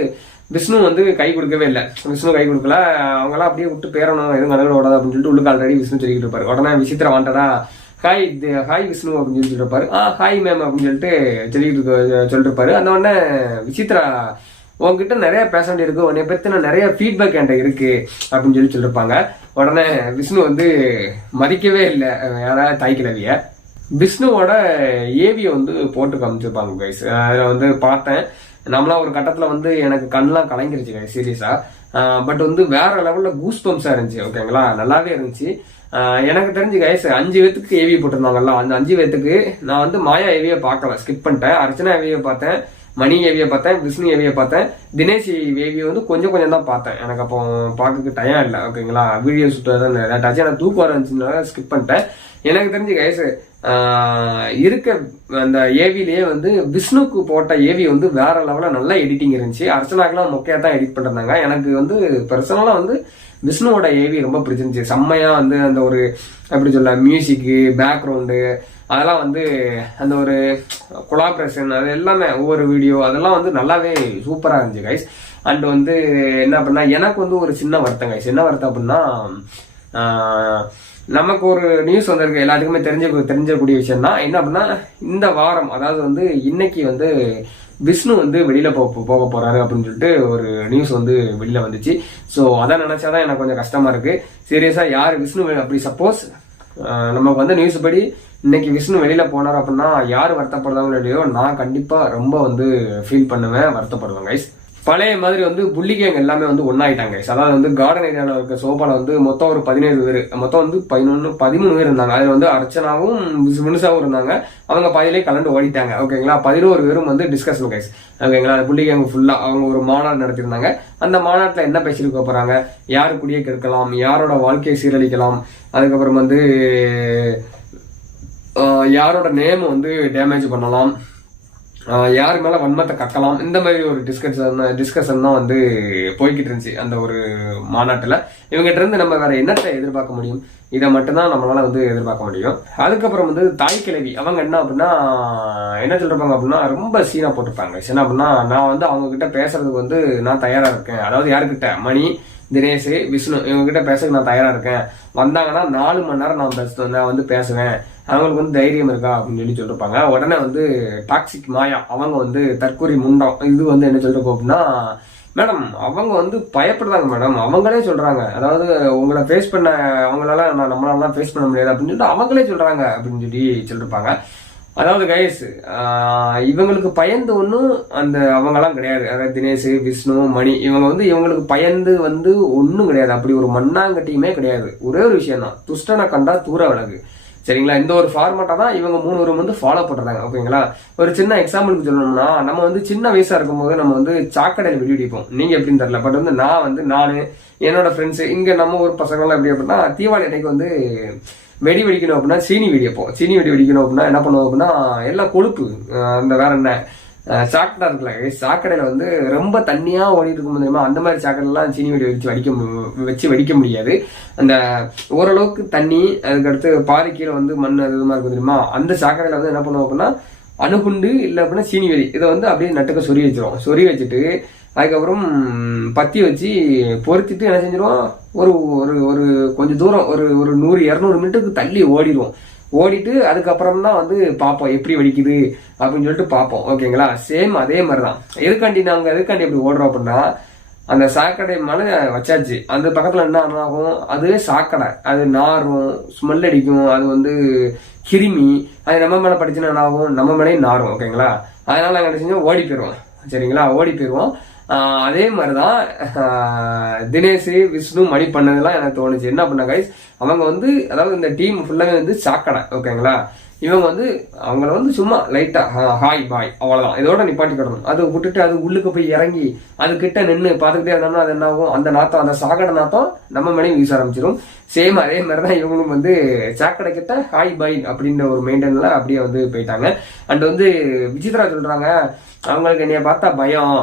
விஷ்ணு வந்து கை கொடுக்கவே இல்லை. விஷ்ணு கை கொடுக்கல, அவங்களாம் அப்படியே விட்டு பேரணும், எதுவும் கடவுள் ஓடாது அப்படின்னு சொல்லிட்டு உள்ளுக்கு ஆல்ரெடி விஷ்ணு சொல்லிக்கிட்டு இருப்பாரு. உடனே விசித்திரா வாண்டடா ஹாய் விஷ்ணு அப்படின்னு சொல்லிட்டு இருப்பாரு. ஹாய் மேம் அப்படின்னு சொல்லிட்டு இருப்பாரு. அந்த உடனே விசித்ரா, உங்ககிட்ட நிறைய பேச வேண்டிய இருக்கு, உன்னை பத்தின நிறைய ஃபீட்பேக் என்கிட்ட இருக்கு அப்படின்னு சொல்லிருப்பாங்க. உடனே விஷ்ணு வந்து மதிக்கவே இல்லை யாராவது தாய் கிழவிய. விஷ்ணுவோட ஏவியை வந்து போட்டு காமிச்சிருப்பாங்க கைஸ். அதில் வந்து பார்த்தேன், நம்மளாம் ஒரு கட்டத்துல வந்து எனக்கு கண்ணெல்லாம் கலங்கிருச்சு கைஸ் சீரியஸா. பட் வந்து வேற லெவல்ல கூஸ் பம்ப்ஸா இருந்துச்சு, ஓகேங்களா? நல்லாவே இருந்துச்சு. எனக்கு தெரிஞ்சு கைஸ் 5 பேத்துக்கு ஏவியை போட்டிருந்தாங்கல்ல, அந்த 5 பேத்துக்கு நான் வந்து மாயா ஏவியை பார்க்கல, ஸ்கிப் பண்ணிட்டேன். அர்ச்சனா ஏவியை பார்த்தேன், மணி ஏவியை பார்த்தேன், விஷ்ணு ஏவியை பார்த்தேன், தினேஷ் ஏவியை வந்து கொஞ்சம் தான் பார்த்தேன். எனக்கு அப்போ பார்க்கறதுக்கு டைம் இல்லை, ஓகேங்களா? வீடியோ சுட்டுறதுன்னு லேட்டாச்சு, எனக்கு தூக்கம் வர இருந்துச்சுனால ஸ்கிப் பண்ணிட்டேன். எனக்கு தெரிஞ்சு கைஸ் இருக்க அந்த ஏவிலேயே வந்து விஷ்ணுக்கு போட்ட ஏவி வந்து வேற லெவலில் நல்லா எடிட்டிங் இருந்துச்சு. அர்ச்சனாக்கெல்லாம் மொக்கையா தான் எடிட் பண்ணிருந்தாங்க. எனக்கு வந்து பர்சனலா வந்து விஷ்ணுவோட ஏவி ரொம்ப பிடிச்சிருந்துச்சு. செம்மையா வந்து அந்த ஒரு எப்படி சொல்ல, மியூசிக்கு, பேக்ரவுண்டு, அதெல்லாம் வந்து அந்த ஒரு கொலாபரேஷன், அது எல்லாமே ஒவ்வொரு வீடியோ அதெல்லாம் வந்து நல்லாவே சூப்பரா இருந்துச்சு கைஸ். அண்ட் வந்து என்ன அப்படின்னா, எனக்கு வந்து ஒரு சின்ன வருத்தம் கைஸ். என்ன வருத்தம் அப்படின்னா, நமக்கு ஒரு நியூஸ் வந்திருக்கு, எல்லாத்துக்குமே தெரிஞ்சக்கூடிய விஷயம் தான். என்ன அப்படின்னா, இந்த வாரம் அதாவது வந்து இன்னைக்கு வந்து விஷ்ணு வந்து வெளியில போக போறாரு அப்படின்னு சொல்லிட்டு ஒரு நியூஸ் வந்து வெளியில வந்துச்சு. ஸோ அதை நினைச்சாதான் எனக்கு கொஞ்சம் கஷ்டமா இருக்கு. சீரியஸா யார் விஷ்ணு அப்படி சப்போஸ் நமக்கு வந்து நியூஸ் படி இன்னைக்கு விஷ்ணு வெளியில போனார் அப்படின்னா யார் வருத்தப்படுறாங்களோ இல்லையோ, நான் கண்டிப்பா ரொம்ப வந்து ஃபீல் பண்ணுவேன், வருத்தப்படுவேன் கைஸ். பழைய மாதிரி வந்து புள்ளி கேங் எல்லாமே வந்து ஒன்னாயிட்டாங்க. அதாவது வந்து கார்டன் ஏரியாவில் இருக்க சோபால வந்து மொத்தம் ஒரு 17 பேர், மொத்தம் வந்து 13 பேர் இருந்தாங்க. அதுல வந்து அர்ச்சனாவும் வினுசாவும் இருந்தாங்க. அவங்க பாதியிலே கலந்து ஓடிட்டாங்க. ஓகேங்களா, 11 பேரும் வந்து டிஸ்கஷன் கைஸ். ஓகேங்களா, புள்ளி கேங் ஃபுல்லா அவங்க ஒரு மாநாடு நடத்திருந்தாங்க. அந்த மாநாட்டில் என்ன பேசிட்டு போறாங்க, யாரு குடியை கெடுக்கலாம், யாரோட வாழ்க்கையை சீரழிக்கலாம், அதுக்கப்புறம் வந்து யாரோட நேம் வந்து டேமேஜ் பண்ணலாம், யாரு மேல வன்மத்தை கக்கலாம், இந்த மாதிரி ஒரு டிஸ்கஷன் தான் வந்து போய்கிட்டு இருந்துச்சு அந்த ஒரு மாநாட்டுல. இவங்ககிட்ட இருந்து நம்ம வேற என்னத்தை எதிர்பார்க்க முடியும், இதை மட்டும்தான் நம்மளால வந்து எதிர்பார்க்க முடியும். அதுக்கப்புறம் வந்து தாய் கிழவி அவங்க என்ன அப்படின்னா என்ன சொல்றாங்க அப்படின்னா ரொம்ப சீனா போட்டிருப்பாங்க. என்ன அப்படின்னா, நான் வந்து அவங்க கிட்ட பேசுறதுக்கு வந்து நான் தயாரா இருக்கேன். அதாவது யாருக்கிட்ட, மணி, தினேஷ், விஷ்ணு இவங்க கிட்ட பேசுறதுக்கு நான் தயாரா இருக்கேன். வந்தாங்கன்னா 4 மணி நேரம் நான் வந்து பேசுவேன். அவங்களுக்கு வந்து தைரியம் இருக்கா அப்படின்னு சொல்லி சொல்லிருப்பாங்க. உடனே வந்து டாக்ஸிக் மாயா அவங்க வந்து தற்கொலை முண்டம் இது வந்து என்ன சொல்லிருக்கோம் அப்படின்னா, மேடம் அவங்க வந்து பயப்படுறாங்க மேடம், அவங்களே சொல்றாங்க. அதாவது உங்களை ஃபேஸ் பண்ண அவங்களால நம்மளால ஃபேஸ் பண்ண முடியாது அப்படின்னு சொல்லிட்டு அவங்களே சொல்றாங்க அப்படின்னு சொல்லி சொல்லிருப்பாங்க. அதாவது கைஸ் இவங்களுக்கு பயந்து ஒன்றும் அந்த அவங்கெல்லாம் கிடையாது. அதாவது தினேஷ், விஷ்ணு, மணி இவங்க வந்து இவங்களுக்கு பயந்து வந்து ஒன்றும் கிடையாது. அப்படி ஒரு மண்ணாங்கட்டியுமே கிடையாது. ஒரே ஒரு விஷயம் தான், துஷ்டனை கண்டா தூர விலகு. சரிங்களா, இந்த ஒரு ஃபார்மேட்டா தான் இவங்க 3 பேரும் வந்து ஃபாலோ பண்றாங்க. ஓகேங்களா, ஒரு சின்ன எக்ஸாம்பிளுக்கு சொல்லணும்னா, நம்ம வந்து சின்ன வயசா இருக்கும்போது நம்ம வந்து சாக்கடையில் வெடி வெடிப்போம். நீங்க எப்படின்னு தெரியல, பட் வந்து நானு என்னோட ஃப்ரெண்ட்ஸ் இங்க நம்ம ஊர் பசங்கள்லாம் எப்படி அப்படின்னா, தீபாவளி அன்னைக்கு வந்து வெடி வெடிக்கணும் அப்படின்னா சீனி வெடி வைப்போம். சீனி வெடி வெடிக்கணும் அப்படின்னா என்ன பண்ணுவோம் அப்படின்னா, எல்லாம் கொழுப்பு அந்த வேற என்ன சாக்கடை இருக்குல்ல, சாக்கடையில வந்து ரொம்ப தண்ணியா ஓடிட்டு இருக்கும் தெரியுமா, அந்த மாதிரி சாக்கடைலாம் சீனி வெடி வச்சு வெடிக்க முடியாது. அந்த ஓரளவுக்கு தண்ணி, அதுக்கடுத்து பாதி கீழே வந்து மண் அது மாதிரி இருக்கும் தெரியுமா, அந்த சாக்கடையில வந்து என்ன பண்ணுவோம் அப்படின்னா அணுகுண்டு இல்லை அப்படின்னா சீனி வெடி இதை வந்து அப்படியே நட்டுக்க சொறி வச்சிரும். சொறி வச்சுட்டு அதுக்கப்புறம் பத்தி வச்சு பொறுத்திட்டு என்ன செஞ்சிருவோம், ஒரு ஒரு கொஞ்சம் தூரம் ஒரு 100-200 மீட்டருக்கு தள்ளி ஓடிடுவோம். ஓடிட்டு அதுக்கப்புறம் தான் வந்து பார்ப்போம் எப்படி வெடிக்குது அப்படின்னு சொல்லிட்டு பார்ப்போம். ஓகேங்களா, சேம் அதே மாதிரிதான். எதுக்காண்டி அப்படி ஓடுறோம் அப்படின்னா, அந்த சாக்கடை மேலே வச்சாச்சு, அந்த பக்கத்துல என்ன ஆகும், அதுவே சாக்கடை, அது நாரும், ஸ்மெல் அடிக்கும், அது வந்து கிருமி, அது நம்ம மேல படிச்சுன்னா என்ன ஆகும், நம்ம மேலேயும் நாரும். ஓகேங்களா, அதனால நாங்கள் என்ன செஞ்சோம், ஓடி போயிடுவோம். சரிங்களா, ஓடி போயிடுவோம். அதே மாதிரிதான் தினேஷ், விஷ்ணு, மணி பண்ணதெல்லாம் எனக்கு தோணுச்சு. என்ன பண்ண கைஸ், அவங்க வந்து அதாவது இந்த டீம் ஃபுல்லாவே வந்து சாக்கடை. ஓகேங்களா, இவங்க வந்து அவங்கள வந்து சும்மா லைட்டா ஹாய் பாய் அவ்வளவுதான், இதோட நிப்பாட்டிக்கிடணும். அதை விட்டுட்டு அது உள்ளுக்கு போய் இறங்கி அது கிட்ட நின்று பார்த்துக்கிட்டே இருந்தோம்னா அது என்ன ஆகும், அந்த நாத்தம், அந்த சாக்கடை நாத்தம் நம்ம மேலேயும் வீச ஆரம்பிச்சிடும். சேம் அதே மாதிரிதான் இவங்களும் வந்து சாக்கடை கிட்ட ஹாய் பாய் அப்படின்ற ஒரு மெயின்டென்ல அப்படியே வந்து போயிட்டாங்க. அண்ட் வந்து விசித்ரா சொல்றாங்க, அவங்களுக்கு என்னைய பார்த்தா பயம்,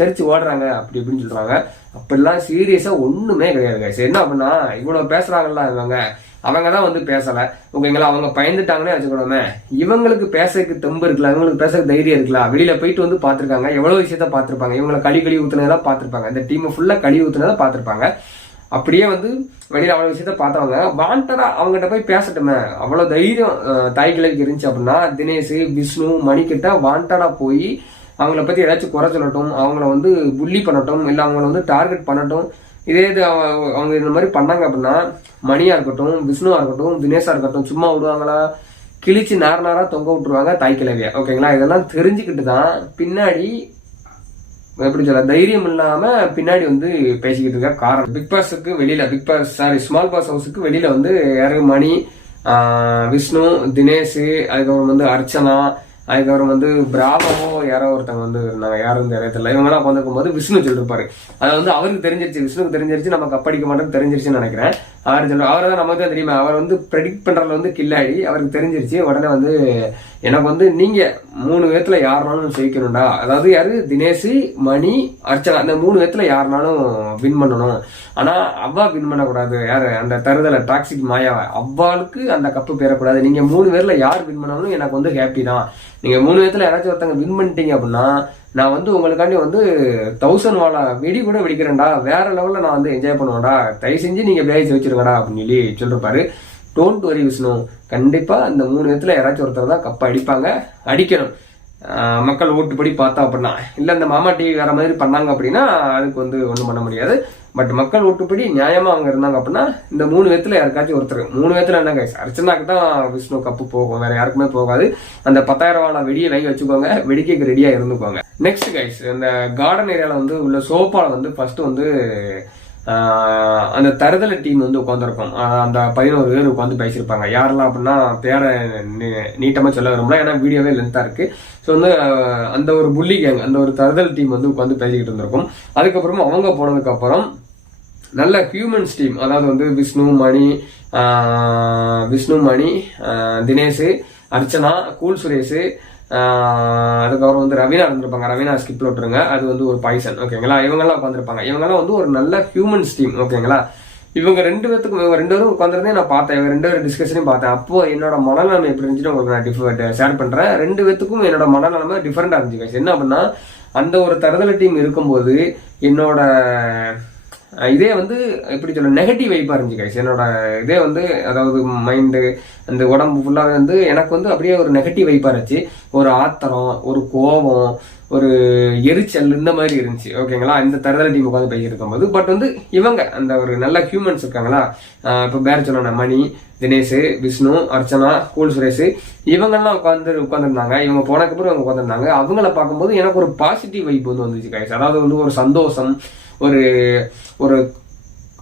தெரிச்சு ஓடுறாங்க அப்படி இப்படின்னு சொல்றாங்க. அப்படிலாம் சீரியஸா ஒண்ணுமே கிடையாது. சரி, என்ன அப்படின்னா இவ்வளவு பேசுறாங்கல்ல அவங்கதான் வந்து பேசல. ஓகேங்களா, அவங்க பயந்துட்டாங்கன்னே வச்சுக்கணுமே. இவங்களுக்கு பேசக்கு தெம்பு இருக்குல்ல, இவங்களுக்கு பேச தைரியம் இருக்குல்ல, வெளியில போயிட்டு வந்து பாத்துருக்காங்க, எவ்வளவு விஷயத்த பாத்துருப்பாங்க, இவங்களை கழி ஊத்துனதெல்லாம் பாத்துருப்பாங்க, இந்த டீம் ஃபுல்லா கழி ஊத்துனதை பாத்துருப்பாங்க. அப்படியே வந்து வெளியில அவ்வளவு விஷயத்த பார்த்தவங்க வாண்டடா அவங்ககிட்ட போய் பேசட்டுமே, அவ்வளவு தைரியம் தாய் கிழவிக்கு இருந்துச்சு அப்படின்னா, தினேஷ், விஷ்ணு, மணிக்கிட்ட வாண்டடா போய் அவங்கள பத்தி ஏதாச்சும் குறை சொல்லட்டும், அவங்கள வந்து புள்ளி பண்ணட்டும், இல்ல அவங்கள வந்து டார்கெட் பண்ணட்டும். இதே இது அவங்க இந்த மாதிரி பண்ணாங்க அப்படின்னா, மணியா இருக்கட்டும், விஷ்ணுவா இருக்கட்டும், தினேஷா இருக்கட்டும், சும்மா விடுவாங்களா, கிழிச்சு நாரா தொங்க விட்டுருவாங்க தாய் கிழவிய. ஓகேங்களா, இதெல்லாம் தெரிஞ்சுக்கிட்டு தான் பின்னாடி எப்படி சொல்ல தைரியம் இல்லாம பின்னாடி வந்து பேசிக்கிட்டு இருக்க காரணம். பிக் பாஸுக்கு வெளியில ஸ்மால் பாஸ் ஹவுஸுக்கு வெளியில வந்து யாரு, மணி, விஷ்ணு, தினேஷ், அதுக்கப்புறம் வந்து அர்ச்சனா, அதுக்கப்புறம் வந்து பிராவோ யாரோ ஒருத்தவங்க வந்து இருந்தாங்க, யாரும் இந்த இடத்துல இவங்கெல்லாம் உட்காந்துருக்கும் போது விஷ்ணு சொல்லிருப்பாரு. அதை வந்து அவருக்கு தெரிஞ்சிருச்சு, விஷ்ணுக்கு தெரிஞ்சிருச்சு, நம்ம கப்படிக்க மாட்டோம்னு தெரிஞ்சிருச்சுன்னு நினைக்கிறேன். அவர் தான் நமக்கு தான் தெரியுமா, அவர் வந்து ப்ரெடிக்ட் பண்றதுல வந்து கில்லாடி, அவருக்கு தெரிஞ்சிருச்சு. உடனே வந்து எனக்கு வந்து நீங்க 3 பேத்துல யாருனாலும் ஜெயிக்கணும்டா, அதாவது யாரு, தினேஷ், மணி, அர்ச்சனா, அந்த 3 பேத்துல யாருனாலும் வின் பண்ணணும். ஆனா அவ்வா வின் பண்ணக்கூடாது, யாரு அந்த தருதல டாக்ஸிக் மாயாவை, அவ்வாளுக்கு அந்த கப்பு பெறக்கூடாது. நீங்க 3 பேர்ல யார் வின் பண்ணாலும் எனக்கு வந்து ஹாப்பி தான். நீங்க 3 பேர்த்துல யாராச்சும் ஒருத்தங்க வின் பண்ணிட்டீங்க அப்படின்னா, நான் வந்து உங்களுக்காண்டி வந்து 1000 வாழ வெடி கூட வெடிக்கிறேன்டா, வேற லெவல்ல நான் வந்து என்ஜாய் பண்ணுவேன்டா, தயவு செஞ்சு நீங்க பேசி வச்சிருக்கடா அப்படின்னு சொல்லி சொல்லிருப்பாரு. டோன்ட் வரி விஷ்ணு, கண்டிப்பா அந்த 3 பேர்த்துல யாராச்சும் ஒருத்தர் தான் கப்பை அடிக்கணும். மக்கள் ஓட்டுப்படி பார்த்தா அப்படின்னா, இல்ல இந்த மாமா டிவி வேற மாதிரி பண்ணாங்க அப்படின்னா அதுக்கு வந்து ஒண்ணும் பண்ண முடியாது. பட் மக்கள் ஓட்டுப்படி நியாயமா அவங்க இருந்தாங்க அப்படின்னா இந்த 3 பேத்துல யாருக்காச்சும் ஒருத்தர் 3 பேத்துல என்ன கைஸ், அர்ச்சனாக்கு தான் விஷ்ணு கப்பு போகும், வேற யாருக்குமே போகாது. அந்த 10,000 வெடியை வாங்கி வச்சுக்கோங்க, வெடிக்கைக்கு ரெடியா இருந்துக்கோங்க. நெக்ஸ்ட் கைஸ், இந்த கார்டன் ஏரியால வந்து உள்ள சோஃபால வந்து ஃபர்ஸ்ட் வந்து அந்த தருதலை டீம் வந்து உட்காந்துருக்கும். அந்த 11 பேர் உட்காந்து பேசியிருப்பாங்க. யாரெல்லாம் அப்படின்னா பேரை நீட்டமா சொல்ல விரும்பல, ஏன்னா வீடியோவே லென்த்தா இருக்கு. ஸோ வந்து அந்த ஒரு புள்ளி கேங், அந்த ஒரு தருதல் டீம் வந்து உட்காந்து பேசிக்கிட்டு இருந்திருக்கும். அதுக்கப்புறமா அவங்க போனதுக்கு அப்புறம் நல்ல ஹியூமன்ஸ் டீம், அதாவது வந்து விஷ்ணு மணி, தினேஷ், அர்ச்சனா, கூல் சுரேஷ், அதுக்கப்புறம் வந்து ரவீனா இருந்திருப்பாங்க. ரவீனா ஸ்கிப்ல விட்டுருங்க, அது வந்து ஒரு பாய்சன். ஓகேங்களா, இவங்கெல்லாம் உட்காந்துருப்பாங்க. இவங்கெல்லாம் வந்து ஒரு நல்ல ஹியூமன்ஸ் டீம். ஓகேங்களா, இவங்க 2 பேரும் உட்காந்துருந்தே நான் பார்த்தேன். இவங்க 2 பேரும் டிஸ்கஷனையும் பார்த்தேன். அப்போ என்னோட மனநிலைமை எப்படி இருந்துச்சுன்னு உங்களுக்கு நான் ஷேர் பண்றேன். 2 பேத்துக்கும் என்னோட மனநிலைமை டிஃபரெண்டா இருந்துச்சு. என்ன அப்படின்னா, அந்த ஒரு தருதலை டீம் இருக்கும்போது என்னோட இதே வந்து எப்படி சொல்ல நெகட்டிவ் வைப்பா இருந்துச்சு கைஸ். என்னோட இதே வந்து அதாவது மைண்டு அந்த உடம்பு ஃபுல்லாவே வந்து எனக்கு வந்து அப்படியே ஒரு நெகட்டிவ் வைப்பா இருந்துச்சு. ஒரு ஆத்திரம், ஒரு கோபம், ஒரு எரிச்சல், இந்த மாதிரி இருந்துச்சு. ஓகேங்களா, இந்த தருதலை டீம் உட்காந்து பேசிட்டு இருக்கும்போது. பட் வந்து இவங்க அந்த ஒரு நல்ல ஹியூமன்ஸ் இருக்காங்களா, இப்போ பேர் சொன்ன மணி, தினேஷ், விஷ்ணு, அர்ச்சனா, கூல் சுரேஷ், இவங்கெல்லாம் உட்காந்துருந்தாங்க. இவங்க போனதுக்கப்புறம் இவங்க உட்காந்துருந்தாங்க. அவங்கள பார்க்கும்போது எனக்கு ஒரு பாசிட்டிவ் வைப் வந்து வந்துச்சு கைஸ். அதாவது வந்து ஒரு சந்தோஷம், ஒரு ஒரு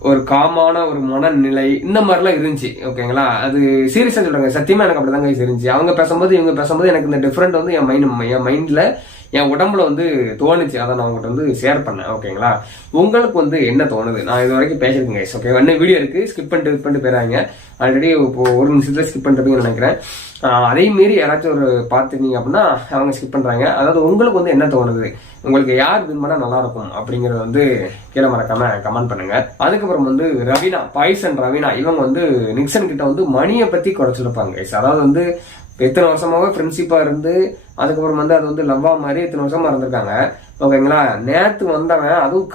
ஒரு காமான ஒரு மனநிலை, இந்த மாதிரிலாம் இருந்துச்சு. ஓகேங்களா, அது சீரியஸா சொல்றாங்க, சத்தியமா எனக்கு அப்படிதான் கைஸ் இருந்துச்சு. அவங்க பேசும்போது இவங்க பேசும்போது எனக்கு இந்த டிஃபரெண்ட் வந்து என் மைண்ட்ல என் உடம்புல வந்து தோணுச்சு. அதை நான் உங்கள்கிட்ட வந்து ஷேர் பண்ணேன். ஓகேங்களா, உங்களுக்கு வந்து என்ன தோணுது? நான் இது வரைக்கும் பேசிருக்கேன் கைஸ். ஓகே, இன்னும் வீடியோ இருக்கு, ஸ்கிப் பண்ணிட்டு போயிறாங்க. ஆல்ரெடி இப்போ 1 நிமிஷத்துல ஸ்கிப் பண்ணிருப்பீங்கன்னு நினைக்கிறேன். அதே மீறி யாராச்சும் ஒரு பார்த்துட்டீங்க அப்படின்னா அவங்க ஸ்கிப் பண்றாங்க. அதாவது உங்களுக்கு வந்து என்ன தோணுது, உங்களுக்கு யார் வின் பண்ணா நல்லா இருக்கும் அப்படிங்கறத வந்து கீழே மறக்காம கமெண்ட் பண்ணுங்க. அதுக்கப்புறம் வந்து ரவீனா, பாய்சன் ரவீனா, இவங்க வந்து நிக்சன் கிட்ட வந்து மணியை பத்தி குறைச்சிருப்பாங்க கைஸ். அதாவது வந்து எத்தனை வருஷமாவே ஃப்ரெண்ட்ஷிப்பா இருந்து அதுக்கப்புறம் வந்து அது வந்து லவ்வா மாதிரி எத்தனை வருஷமா இருந்திருக்காங்க. ஓகேங்களா, நேத்து வந்தவன் அதுவும்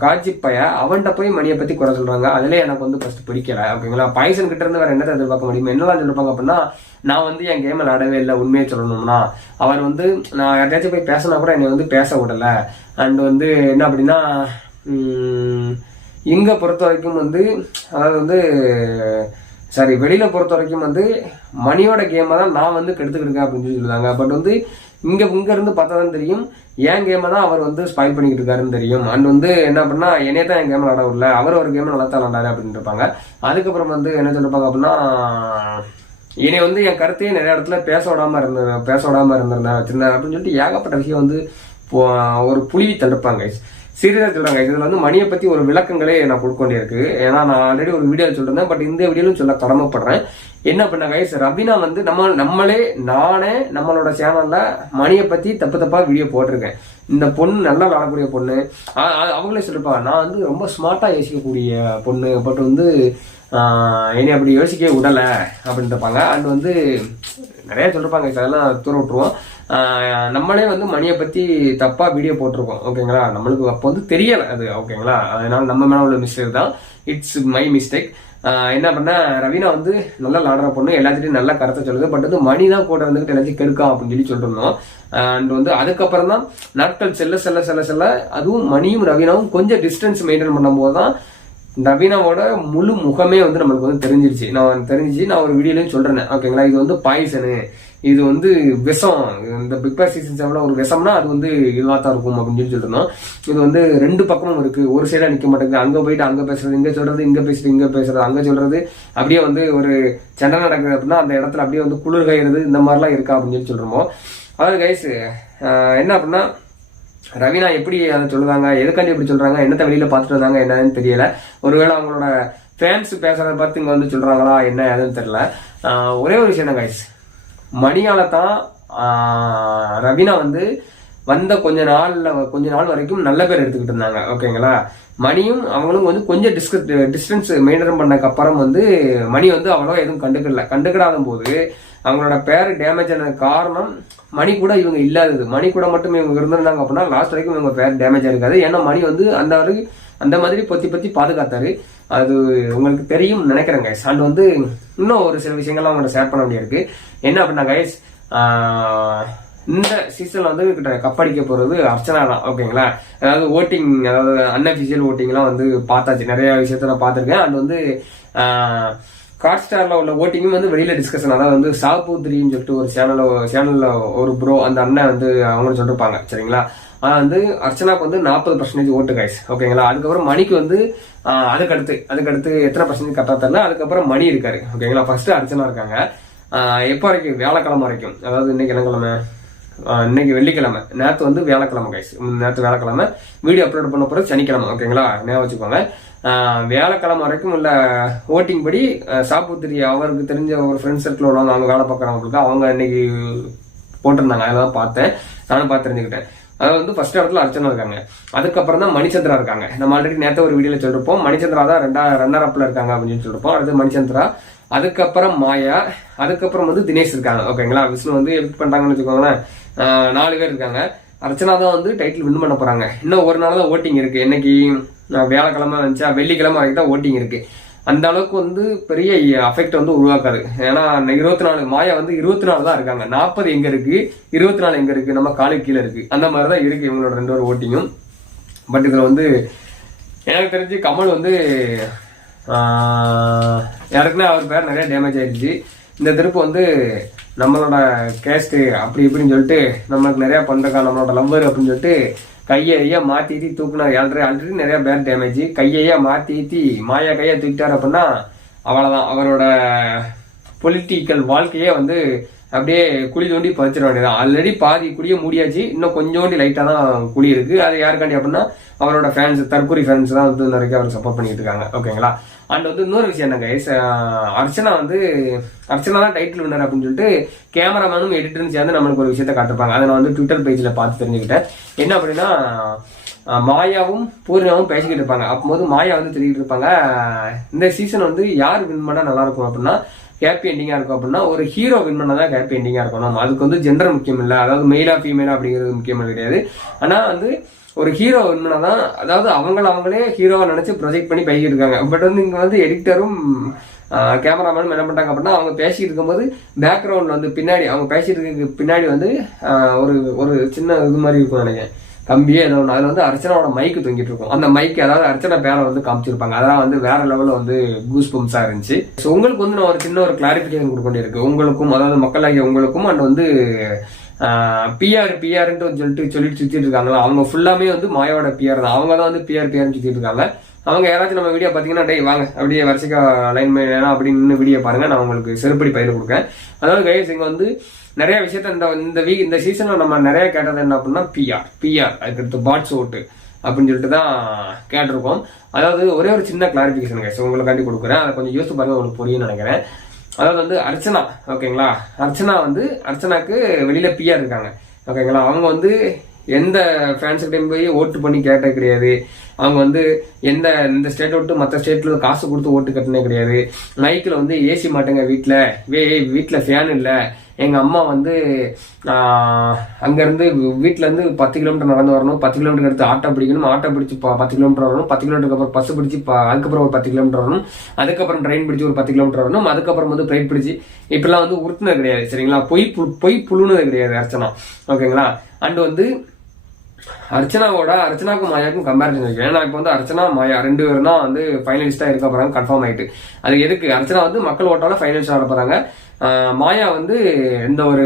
காஜி பைய அவன்கிட்ட போய் மணியை பத்தி குறை சொல்றாங்க. அதுலயே எனக்கு வந்து ஃபர்ஸ்ட் பிடிக்கல. ஓகேங்களா, பாய்சன் கிட்ட இருந்து வேற என்னத்தை எதிர்பார்க்க முடியும்? என்னெல்லாம் சொல்லிருப்பாங்க அப்படின்னா, நான் வந்து என் கேம் விளையாடவே இல்லை. உண்மையை சொல்லணும்னா அவர் வந்து நான் யார்ட்டாச்சும் போய் பேசினா கூட என்னை வந்து பேச விடல. அண்ட் வந்து என்ன அப்படின்னா, இங்க பொறுத்த வரைக்கும் வந்து அதாவது வந்து சாரி வெளியில பொறுத்த வரைக்கும் வந்து மணியோட கேமை தான் நான் வந்து கெடுத்துக்கிட்டு அப்படின்னு சொல்லி சொல்லுவாங்க. பட் வந்து இங்க இருந்து பார்த்தா தான் தெரியும், என் கேமை தான் அவர் வந்து ஸ்பாயில் பண்ணிக்கிட்டு இருக்காருன்னு தெரியும். அண்ட் வந்து என்ன பண்ணா, என்னையே தான் என் கேம் விளாட விடல, அவர் ஒரு கேம் நல்லா தான் விளாடாரு அப்படின்னு இருப்பாங்க. அதுக்கப்புறம் வந்து என்ன சொல்லிருப்பாங்க அப்படின்னா, என்னை வந்து என் கருத்தையே நிறைய இடத்துல பேச விடாம இருந்திருந்தேன் வச்சிருந்தேன் அப்படின்னு சொல்லிட்டு ஏகப்பட்ட விஷயம் வந்து ஒரு புலிவி தடுப்பாங்க. சீரியஸா சொல்றாங்க. இதுல வந்து மணியை பத்தி ஒரு விளக்கங்களே நான் கொடுக்க வேண்டியிருக்கு. ஏன்னா நான் ஆல்ரெடி ஒரு வீடியோ சொல்லிருந்தேன், பட் இந்த வீடியோலும் சொல்ல கடமைப்படுறேன். என்ன பண்ண கைஸ், ரவீனா வந்து நானே நம்மளோட சேனல்ல மணியை பத்தி தப்பா வீடியோ போட்டிருக்கேன். இந்த பொண்ணு நல்லா விளாடக்கூடிய பொண்ணு, அவங்களே சொல்லிருப்பாங்க, நான் வந்து ரொம்ப ஸ்மார்ட்டா யோசிக்கக்கூடிய பொண்ணு, பட் வந்து என்னை அப்படி யோசிக்க விடல அப்படின்னு இருப்பாங்க. அண்ட் வந்து நிறைய சொல்லிருப்பாங்க. அதெல்லாம் தூர விட்டுருவோம். நம்மளே வந்து மணியை பத்தி தப்பா வீடியோ போட்டிருக்கோம். ஓகேங்களா, நம்மளுக்கு அப்போ வந்து தெரியல அது. ஓகேங்களா, அதனால நம்ம மேல உள்ள மிஸ்டேக் தான், இட்ஸ் மை மிஸ்டேக். என்ன பண்ண, ரவீனா வந்து நல்லா விளாடுற பொண்ணு, எல்லாத்திட்டையும் நல்லா கருத்தை சொல்லுது. பட் வந்து மணி தான் கூட இருந்துகிட்டு எல்லாத்தையும் கெடுக்கா அப்படின்னு சொல்லி சொல்லிருந்தோம். அண்ட் வந்து அதுக்கப்புறம் தான் நாட்கள் செல்ல அதுவும் மணியும் ரவீனாவும் கொஞ்சம் டிஸ்டன்ஸ் மெயின்டைன் பண்ணும் போதுதான் ரவீனாவோட முழு முகமே வந்து நம்மளுக்கு வந்து தெரிஞ்சிருச்சு. நான் ஒரு வீடியோலயும் சொல்றேன். ஓகேங்களா, இது வந்து பாய்சனு, இது வந்து விஷம். இந்த பிக் பாஸ் சீசன் 7 ஒரு விஷம்னா அது வந்து இதுவா தான் இருக்கும் அப்படின்னு சொல்லி சொல்லிருந்தோம். இது வந்து 2 பக்கமும் இருக்கு, ஒரு சைடா நிக்க மாட்டேங்குது. அங்க போயிட்டு அங்க பேசுறது, இங்க சொல்றது, இங்க பேசுறது, அங்க சொல்றது, அப்படியே வந்து ஒரு சண்டை நடக்குது அப்படின்னா அந்த இடத்துல அப்படியே வந்து குளிர் காயிறது, இந்த மாதிரிலாம் இருக்கா அப்படின்னு சொல்லி சொல்றோம். அதாவது கைஸ் என்ன அப்படின்னா, ரவீனா எப்படி அதை சொல்லுவாங்க, எதுக்காண்டி எப்படி சொல்றாங்க, என்னத்த வெளியில பாத்துட்டு வந்தாங்க என்னன்னு தெரியல. ஒருவேளை அவங்களோட ஃபேன்ஸ் பேசுறத பார்த்து இங்க வந்து சொல்றாங்களா என்ன எதுன்னு தெரியல. ஒரே ஒரு விஷயம் கைஸ், மணியால தான் ரவீனா வந்து வந்த கொஞ்ச நாள் வரைக்கும் நல்ல பேர் எடுத்துக்கிட்டு இருந்தாங்க. ஓகேங்களா, மணியும் அவங்களும் வந்து கொஞ்சம் டிஸ்டன்ஸ் மெயின்டைன் பண்ணக்கு அப்புறம் வந்து மணி வந்து அவ்வளோ எதுவும் கண்டுக்கிடாத போது அவங்களோட பேர் டேமேஜ் ஆனது காரணம் மணி கூட இவங்க இல்லாதது. மணி கூட மட்டும் இவங்க இருந்திருந்தாங்க அப்படின்னா லாஸ்ட் வரைக்கும் இவங்க பேர் டேமேஜ் ஆயிருக்காது. ஏன்னா மணி வந்து அந்த மாதிரி பொத்தி பாதுகாத்தாரு. அது உங்களுக்கு தெரியும் நினைக்கிறேன் கைஸ். அண்ட் வந்து இன்னும் ஒரு சில விஷயங்கள்லாம் உங்கள்ட்ட ஷேர் பண்ண வேண்டியிருக்கு. என்ன அப்படின்னா கைஸ், இந்த சீசன்ல வந்து கப்படிக்க போறது அர்ச்சனா தான். ஓகேங்களா, அதாவது ஓட்டிங், அதாவது அன்அபிஷியல் ஓட்டிங் எல்லாம் வந்து பார்த்தாச்சு, நிறைய விஷயத்த நான் பார்த்திருக்கேன். அது வந்து ஹாட் ஸ்டார்ல உள்ள ஓட்டிங்கும் வந்து வெளியில டிஸ்கஷன், அதாவது வந்து சாபுத்ரின்னு சொல்லிட்டு ஒரு சேனல்ல ஒரு ப்ரோ அந்த அண்ணன் வந்து அவங்க சொல்லிருப்பாங்க. சரிங்களா, ஆனா வந்து அர்ச்சனாக்கு வந்து 40% ஓட்டு கைஸ். ஓகேங்களா, அதுக்கப்புறம் மணிக்கு வந்து அதுக்கடுத்து எத்தனை பர்சன்டேஜ் கரெக்டா தெரியல. அதுக்கப்புறம் மணி இருக்காரு. ஓகேங்களா, ஃபர்ஸ்ட் அர்ச்சனா இருக்காங்க. எப்போ வரைக்கும்? வியாழக்கிழமை வரைக்கும். அதாவது இன்னைக்கு என்ன கிழமை? இன்னைக்கு வெள்ளிக்கிழமை, நேற்று வந்து வியாழக்கிழமை கைஸ். நேற்று வியாழக்கிழமை, வீடியோ அப்லோட் பண்ண போறது சனிக்கிழமை. ஓகேங்களா, ஞாபகம் வச்சுக்கோங்க. வியாழக்கிழமை வரைக்கும் உள்ள ஓட்டிங் படி சாபுத்திரி அவருக்கு தெரிஞ்ச ஒரு ஃப்ரெண்ட் சர்க்கிள் உள்ளவங்க, அவங்க வேலை பார்க்குறவங்களுக்கு அவங்க இன்னைக்கு போட்டிருந்தாங்க. அதெல்லாம் பார்த்தேன், நானும் பார்த்து தெரிஞ்சுக்கிட்டேன். அதாவது வந்து ஃபர்ஸ்ட் இடத்துல அர்ச்சனா இருக்காங்க. அதுக்கப்புறம் தான் மணிச்சந்திரா இருக்காங்க. நம்ம ஆல்ரெடி நேற்று ஒரு வீடியோல சொல்லிருப்போம், மணிச்சந்திரா தான் ரன்னர் அப்ல இருக்காங்க அப்படின்னு சொல்லிருப்போம். அடுத்து மணிச்சந்திரா, அதுக்கப்புறம் மாயா, அதுக்கப்புறம் வந்து தினேஷ் இருக்காங்க. ஓகேங்களா, விஷ்ணு வந்து எடிட் பண்றாங்கன்னு வச்சுக்கோங்களேன். 4 பேர் இருக்காங்க. அர்ச்சனா தான் வந்து டைட்டில் வின் பண்ண போறாங்க. இன்னும் ஒரு நாள் தான் ஓட்டிங் இருக்கு. இன்னைக்கு வியாழக்கிழமை வந்துச்சா, வெள்ளிக்கிழமை வரைக்கும் தான் ஓட்டிங் இருக்கு. அந்த அளவுக்கு வந்து பெரிய அஃபெக்ட் வந்து உருவாக்காது. ஏன்னா 24 மாயா வந்து 24 தான் இருக்காங்க. 40 எங்க இருக்கு, 24 எங்க இருக்கு, நம்ம காலுக்கு கீழே இருக்கு. அந்த மாதிரிதான் இருக்கு இவங்களோட 2 பேரும் ஓட்டிங்கும். பட் இதுல வந்து எனக்கு தெரிஞ்சு கமல் வந்து யாருக்குன்னா அவர் பேர் நிறைய டேமேஜ் ஆயிடுச்சு. இந்த திருப்பு வந்து நம்மளோட கேஸ்ட் அப்படி இப்படின்னு சொல்லிட்டு நம்மளுக்கு நிறைய பண்றக்கா, நம்மளோட லவ்வர் அப்படின்னு சொல்லிட்டு கையை மாத்தி தூக்குனார். ஆல்ரெடி நிறைய பேர் டேமேஜ். கையை மாத்தி மாயா கையை தூக்கிட்டார் அப்படின்னா அவ்வளவுதான், அவரோட பொலிட்டிக்கல் வாழ்க்கையே வந்து அப்படியே குழி தோண்டி பதிச்சிட வேண்டியதான். ஆல்ரெடி பாதி குழிய மூடியாச்சு, இன்னும் கொஞ்சோண்டி லைட்டா தான் குழி இருக்கு. அது யாருக்காண்டி அப்படின்னா அவரோட ஃபேன்ஸ், தற்கூரி ஃபேன்ஸ் தான் வந்து நிறைய அவருக்கு சப்போர்ட் பண்ணிட்டு இருக்காங்க. ஓகேங்களா, அண்ட் வந்து இன்னொரு விஷயம் என்ன கைஸ், அர்ச்சனா தான் டைட்டில் வின்னர் அப்படின்னு சொல்லிட்டு கேமராமேனும் எடிட்டரும் சேர்ந்து நம்மளுக்கு ஒரு விஷயத்த காட்டிருப்பாங்க. அதை நான் வந்து ட்விட்டர் பேஜ்ல பார்த்து தெரிஞ்சுக்கிட்டேன். என்ன அப்படின்னா, மாயாவும் பூர்ணிமாவும் பேசிக்கிட்டு இருப்பாங்க. அப்போது மாயா வந்து சொல்லிட்டு இருப்பாங்க, இந்த சீசன் வந்து யார் வின் பண்ணா நல்லா இருக்கும் அப்படின்னா ஹாப்பி எண்டிங்கா இருக்கும். அப்படின்னா ஒரு ஹீரோ வின் பண்ணாதான் ஹாப்பி எண்டிங்கா இருக்கணும். அதுக்கு வந்து ஜெண்டர் முக்கியம் இல்லை, அதாவது மெயிலா ஃபீமேலா அப்படிங்கிறது முக்கியம் கிடையாது. ஆனா வந்து ஒரு ஹீரோ வின் பண்ணாதான், அதாவது அவங்களே ஹீரோவை நினைச்சு ப்ரொஜெக்ட் பண்ணி பேசிட்டு இருக்காங்க. பட் வந்து இங்க வந்து எடிட்டரும் கேமராமேனும் என்ன பண்றாங்க அப்படின்னா, அவங்க பேசிட்டு இருக்கும்போது பேக்ரவுண்ட்ல வந்து பின்னாடி, அவங்க பேசிட்டு இருக்க பின்னாடி வந்து ஒரு சின்ன இது மாதிரி இருக்கும் நினைக்கிறேன், கம்பியே ஏதோ ஒன்று. அதில் வந்து அர்ச்சனாவோட மைக்கு தொங்கிட்டு இருக்கும். அந்த மைக்கு, அதாவது அர்ச்சனா பேரை வந்து காமிச்சிருப்பாங்க. அதெல்லாம் வந்து வேற லெவலில் வந்து கூஸ் பம்ஸா இருந்துச்சு. ஸோ உங்களுக்கு வந்து நான் ஒரு சின்ன ஒரு கிளாரிபிகேஷன் கொடுக்க வேண்டியிருக்கு உங்களுக்கும், அதாவது மக்களாகிய உங்களுக்கும். அண்ட் வந்து பிஆர்ன்ட்டு சொல்லிட்டு சுத்திட்டு இருக்காங்களா, அவங்க ஃபுல்லாமே வந்து மாயாவோட பிஆர் தான். அவங்க தான் வந்து பிஆர்னு சுத்திட்டு இருக்காங்க. அவங்க யாராச்சும் நம்ம வீடியோ பாத்தீங்கன்னா, டே வாங்க அப்படியே வரிசைக்கா லைன் வேணாம் அப்படின்னு வீடியோ பாருங்க, நான் உங்களுக்கு செருப்படி பயிர் கொடுக்கேன். அதாவது கைஸ், இங்க வந்து நிறைய விஷயத்த இந்த சீசன்ல நம்ம நிறைய கேட்டது என்ன அப்படின்னா பிஆர் அதுக்கடுத்து பாட்ஸ் ஓட்டு அப்படின்னு சொல்லிட்டு தான் கேட்டிருக்கோம். அதாவது ஒரே ஒரு சின்ன கிளாரிபிகேஷன் கைஸ் உங்களுக்காண்டி கொடுக்குறேன், அதை கொஞ்சம் யோசிச்சு பாருங்க, உங்களுக்கு புரியும்னு நினைக்கிறேன். அதாவது வந்து அர்ச்சனா, ஓகேங்களா, அர்ச்சனாக்கு வெளியில பிஆர் இருக்காங்க. ஓகேங்களா, அவங்க வந்து எந்த ஃபேன்ஸுக்கிட்டையும் போய் ஓட்டு பண்ணி கேட்ட கிடையாது. அவங்க வந்து இந்த ஸ்டேட் விட்டு மற்ற ஸ்டேட்ல காசு கொடுத்து ஓட்டு கட்டினே கிடையாது. மைக்கில் வந்து ஏசி மாட்டேங்க வீட்டில் ஃபேன் இல்லை, எங்க அம்மா வந்து அங்கிருந்து வீட்டுல இருந்து 10 கிலோமீட்டர் நடந்து வரணும், 10 கிலோமீட்டர் எடுத்து ஆட்டோ பிடிக்கணும், ஆட்டோ பிடிச்சி 10 கிலோமீட்டர் வரணும், 10 கிலோமீட்டருக்கு அப்புறம் பஸ் பிடிச்சி அதுக்கப்புறம் ஒரு 10 கிலோமீட்டர் வரணும், அதுக்கப்புறம் ட்ரெயின் பிடிச்சி ஒரு 10 கிலோமீட்டர் வரணும், அதுக்கப்புறம் வந்து பிளைட் பிடிச்சி இப்பெல்லாம் வந்து உருட்டுனது கிடையாது. சரிங்களா, பொய் புழுனது கிடையாது அர்ச்சனா. ஓகேங்களா, அண்ட் வந்து அர்ச்சனாக்கும் மாயாவுக்கும் கம்பேரிசன் இருக்கு. ஏன்னா இப்போ வந்து அர்ச்சனா மாயா 2 பேரும் தான் வந்து ஃபைனலிஸ்டா இருக்க போறாங்க, கன்ஃபார்ம் ஆயிட்டு. அது எதுக்கு, அர்ச்சனா வந்து மக்கள் ஓட்டால ஃபைனலிஸ்டா ஆட போறாங்க. மாயா வந்து இந்த ஒரு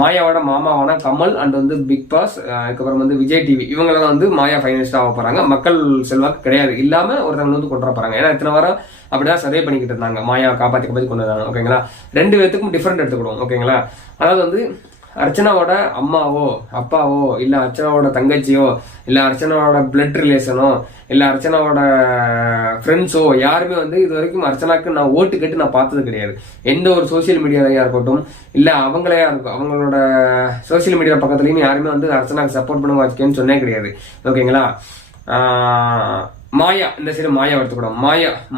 மாயாவோட மாமாவான கமல் அண்ட் வந்து பிக் பாஸ், அதுக்கப்புறம் வந்து விஜய் டிவி, இவங்கெல்லாம் வந்து மாயா ஃபைனலிஸ்டா ஆக போறாங்க. மக்கள் செல்வாக்கு கிடையாது இல்லாம ஒருத்தவங்க வந்து கொண்டு வர போறாங்க. ஏன்னா இத்தனை வாரம் அப்படிதான் சர்வே பண்ணிக்கிட்டு இருந்தாங்க, மாயா காப்பாத்தி கொண்டு வந்தாங்க. ஓகேங்களா, 2 பேத்துக்கும் டிஃபரெண்ட் எடுத்துக்கிடுவோம். ஓகேங்களா, அதாவது வந்து அர்ச்சனாவோட அம்மாவோ அப்பாவோ இல்ல அர்ச்சனாவோட தங்கச்சியோ இல்ல அர்ச்சனாவோட பிளட் ரிலேஷனோ இல்ல அர்ச்சனாவோட ஃப்ரெண்ட்ஸோ யாருமே வந்து இது வரைக்கும் அர்ச்சனாக்கு நான் ஓட்டு கேட்டு நான் பார்த்தது கிடையாது. எந்த ஒரு சோசியல் மீடியாலையா இருக்கட்டும் இல்ல அவங்களையா இருக்கும், அவங்களோட சோசியல் மீடியா பக்கத்துலயும் யாருமே வந்து அர்ச்சனாக்கு சப்போர்ட் பண்ணுங்க வச்சுக்கேன்னு சொன்னே கிடையாது. ஓகேங்களா, மாயா, இந்த சைடு மாயா எடுத்துக்கூடாது.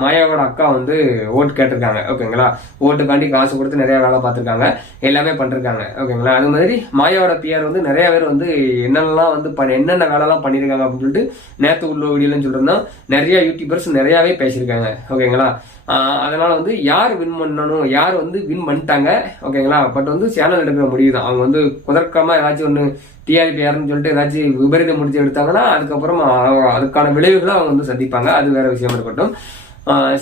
மாயாவோட அக்கா வந்து ஓட்டு கேட்டிருக்காங்க. ஓகேங்களா, ஓட்டுக்காண்டி காசு கொடுத்து நிறைய வேலை பார்த்துருக்காங்க, எல்லாமே பண்ணிருக்காங்க. ஓகேங்களா, அது மாதிரி மாயாவோட பிஆர் வந்து நிறைய பேர் வந்து என்னென்னலாம் வந்து என்னென்ன வேலைலாம் பண்ணியிருக்காங்க அப்படின்னு சொல்லிட்டு நேற்று உள்ள வீடியோலன்னு சொல்றோம்னா நிறைய யூடியூபர்ஸ் நிறையாவே பேசியிருக்காங்க. ஓகேங்களா, அதனால வந்து யார் வின் பண்ணணும், யார் வந்து வின் பண்ணிட்டாங்க. ஓகேங்களா, பட் வந்து சேனல் எடுக்கிற முடிவு தான். அவங்க வந்து குதர்க்கமா ஏதாச்சும் ஒன்று டிஆர்பி யாருன்னு சொல்லிட்டு ஏதாச்சும் விபரீதம் முடிச்சு எடுத்தாங்கன்னா அதுக்கப்புறம் அதுக்கான விளைவுகளை அவங்க வந்து சந்திப்பாங்க. அது வேற விஷயம் இருக்கட்டும்.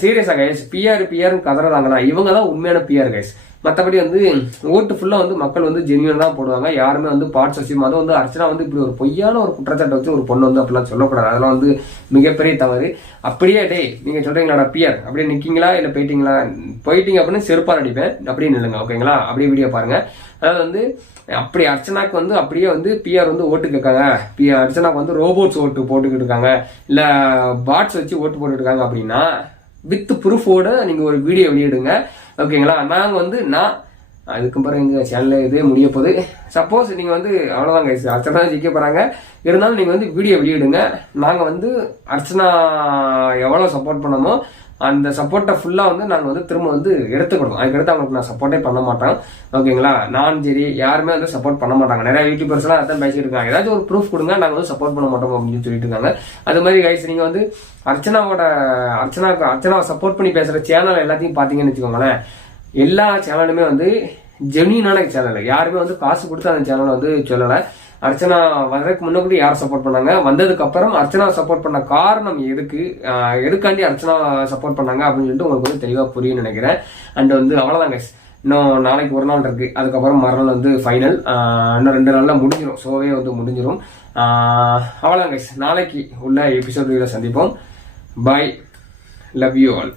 சீரியஸா கைஸ், பிஆர் கதறாங்களா, இவங்க தான் உண்மையான பிஆர் கைஸ். மற்றபடி வந்து ஓட்டு ஃபுல்லா வந்து மக்கள் வந்து ஜென்யூன் தான் போடுவாங்க. யாருமே வந்து பார்ட்ஸ் வச்சு அதுவும் வந்து அர்ச்சனா வந்து இப்படி ஒரு பொய்யான ஒரு குற்றச்சாட்டை வச்சு ஒரு பொண்ணு வந்து அப்படிலாம் சொல்லக்கூடாது. அதெல்லாம் வந்து மிகப்பெரிய தவறு. அப்படியே டே நீங்க சொல்றீங்களா பிஆர் அப்படியே நிக்கீங்களா இல்ல போயிட்டீங்க அப்படின்னு செருப்பால் அடிப்பேன் அப்படின்னு இல்லைங்க. ஓகேங்களா, அப்படியே வீடியோ பாருங்க. அதாவது வந்து அப்படி அர்ச்சனாக்கு வந்து அப்படியே வந்து பிஆர் வந்து ஓட்டு கேட்காங்க, அர்ச்சனாக்கு வந்து ரோபோட்ஸ் ஓட்டு போட்டுக்கிட்டு இருக்காங்க, இல்ல பாட்ஸ் வச்சு ஓட்டு போட்டுட்டு இருக்காங்க அப்படின்னா வித் ப்ரூஃபோட நீங்க ஒரு வீடியோ வெளியிடுங்க. ஓகேங்களா, நாங்க வந்து அதுக்கு பிறகு எங்க சேனல்ல இதே முடிய போகுது. சப்போஸ் நீங்க வந்து அவ்வளவுதான் கைஸ், அர்ச்சனா ஜெயிக்க போறாங்க, இருந்தாலும் நீங்க வந்து வீடியோ வெளியிடுங்க. நாங்க வந்து அர்ச்சனா எவ்வளவு சப்போர்ட் பண்ணமோ அந்த சப்போர்ட்டை ஃபுல்லா வந்து நாங்க வந்து திரும்ப வந்து எடுத்துக்கிடுவோம். அதுக்கடுத்து அவங்களுக்கு நான் சப்போர்ட்டே பண்ண மாட்டேன். ஓகேங்களா, நானும் சரி யாருமே வந்து சப்போர்ட் பண்ண மாட்டாங்க. நிறைய யூடியூபர்ஸ் எல்லாம் அதான் பேசிட்டு இருக்காங்க, ஏதாச்சும் ஒரு ப்ரூஃப் கொடுங்க, நாங்க வந்து சப்போர்ட் பண்ண மாட்டோம் அப்படின்னு சொல்லிட்டு இருக்காங்க. அது மாதிரி கைஸ், நீங்க வந்து அர்ச்சனாவை சப்போர்ட் பண்ணி பேசுற சேனல் எல்லாத்தையும் பாத்தீங்கன்னு வச்சுக்கோங்களேன், எல்லா சேனலுமே வந்து ஜெனியூனான சேனல். யாருமே வந்து காசு கொடுத்து அந்த சேனலை வந்து சொல்லலை. அர்ச்சனா வர்றதுக்கு முன்னாடி யார் சப்போர்ட் பண்ணாங்க, வந்ததுக்கு அப்புறம் அர்ச்சனா சப்போர்ட் பண்ண காரணம் எதுக்காண்டி அர்ச்சனா சப்போர்ட் பண்ணாங்க அப்படின்னு சொல்லிட்டு உங்களுக்கு வந்து தெளிவா புரியும் நினைக்கிறேன். அண்ட் வந்து அவ்வளவுதான் கைஸ், இன்னும் நாளைக்கு ஒரு நாள் இருக்கு, அதுக்கப்புறம் மறுநாள் வந்து ஃபைனல். இன்னும் 2 நாள்ல முடிஞ்சிடும், ஷோவே வந்து முடிஞ்சிடும். அவ்வளவுதான் கைஸ், நாளைக்கு உள்ள எபிசோட்ல சந்திப்போம். பாய், லவ் யூ ஆல்.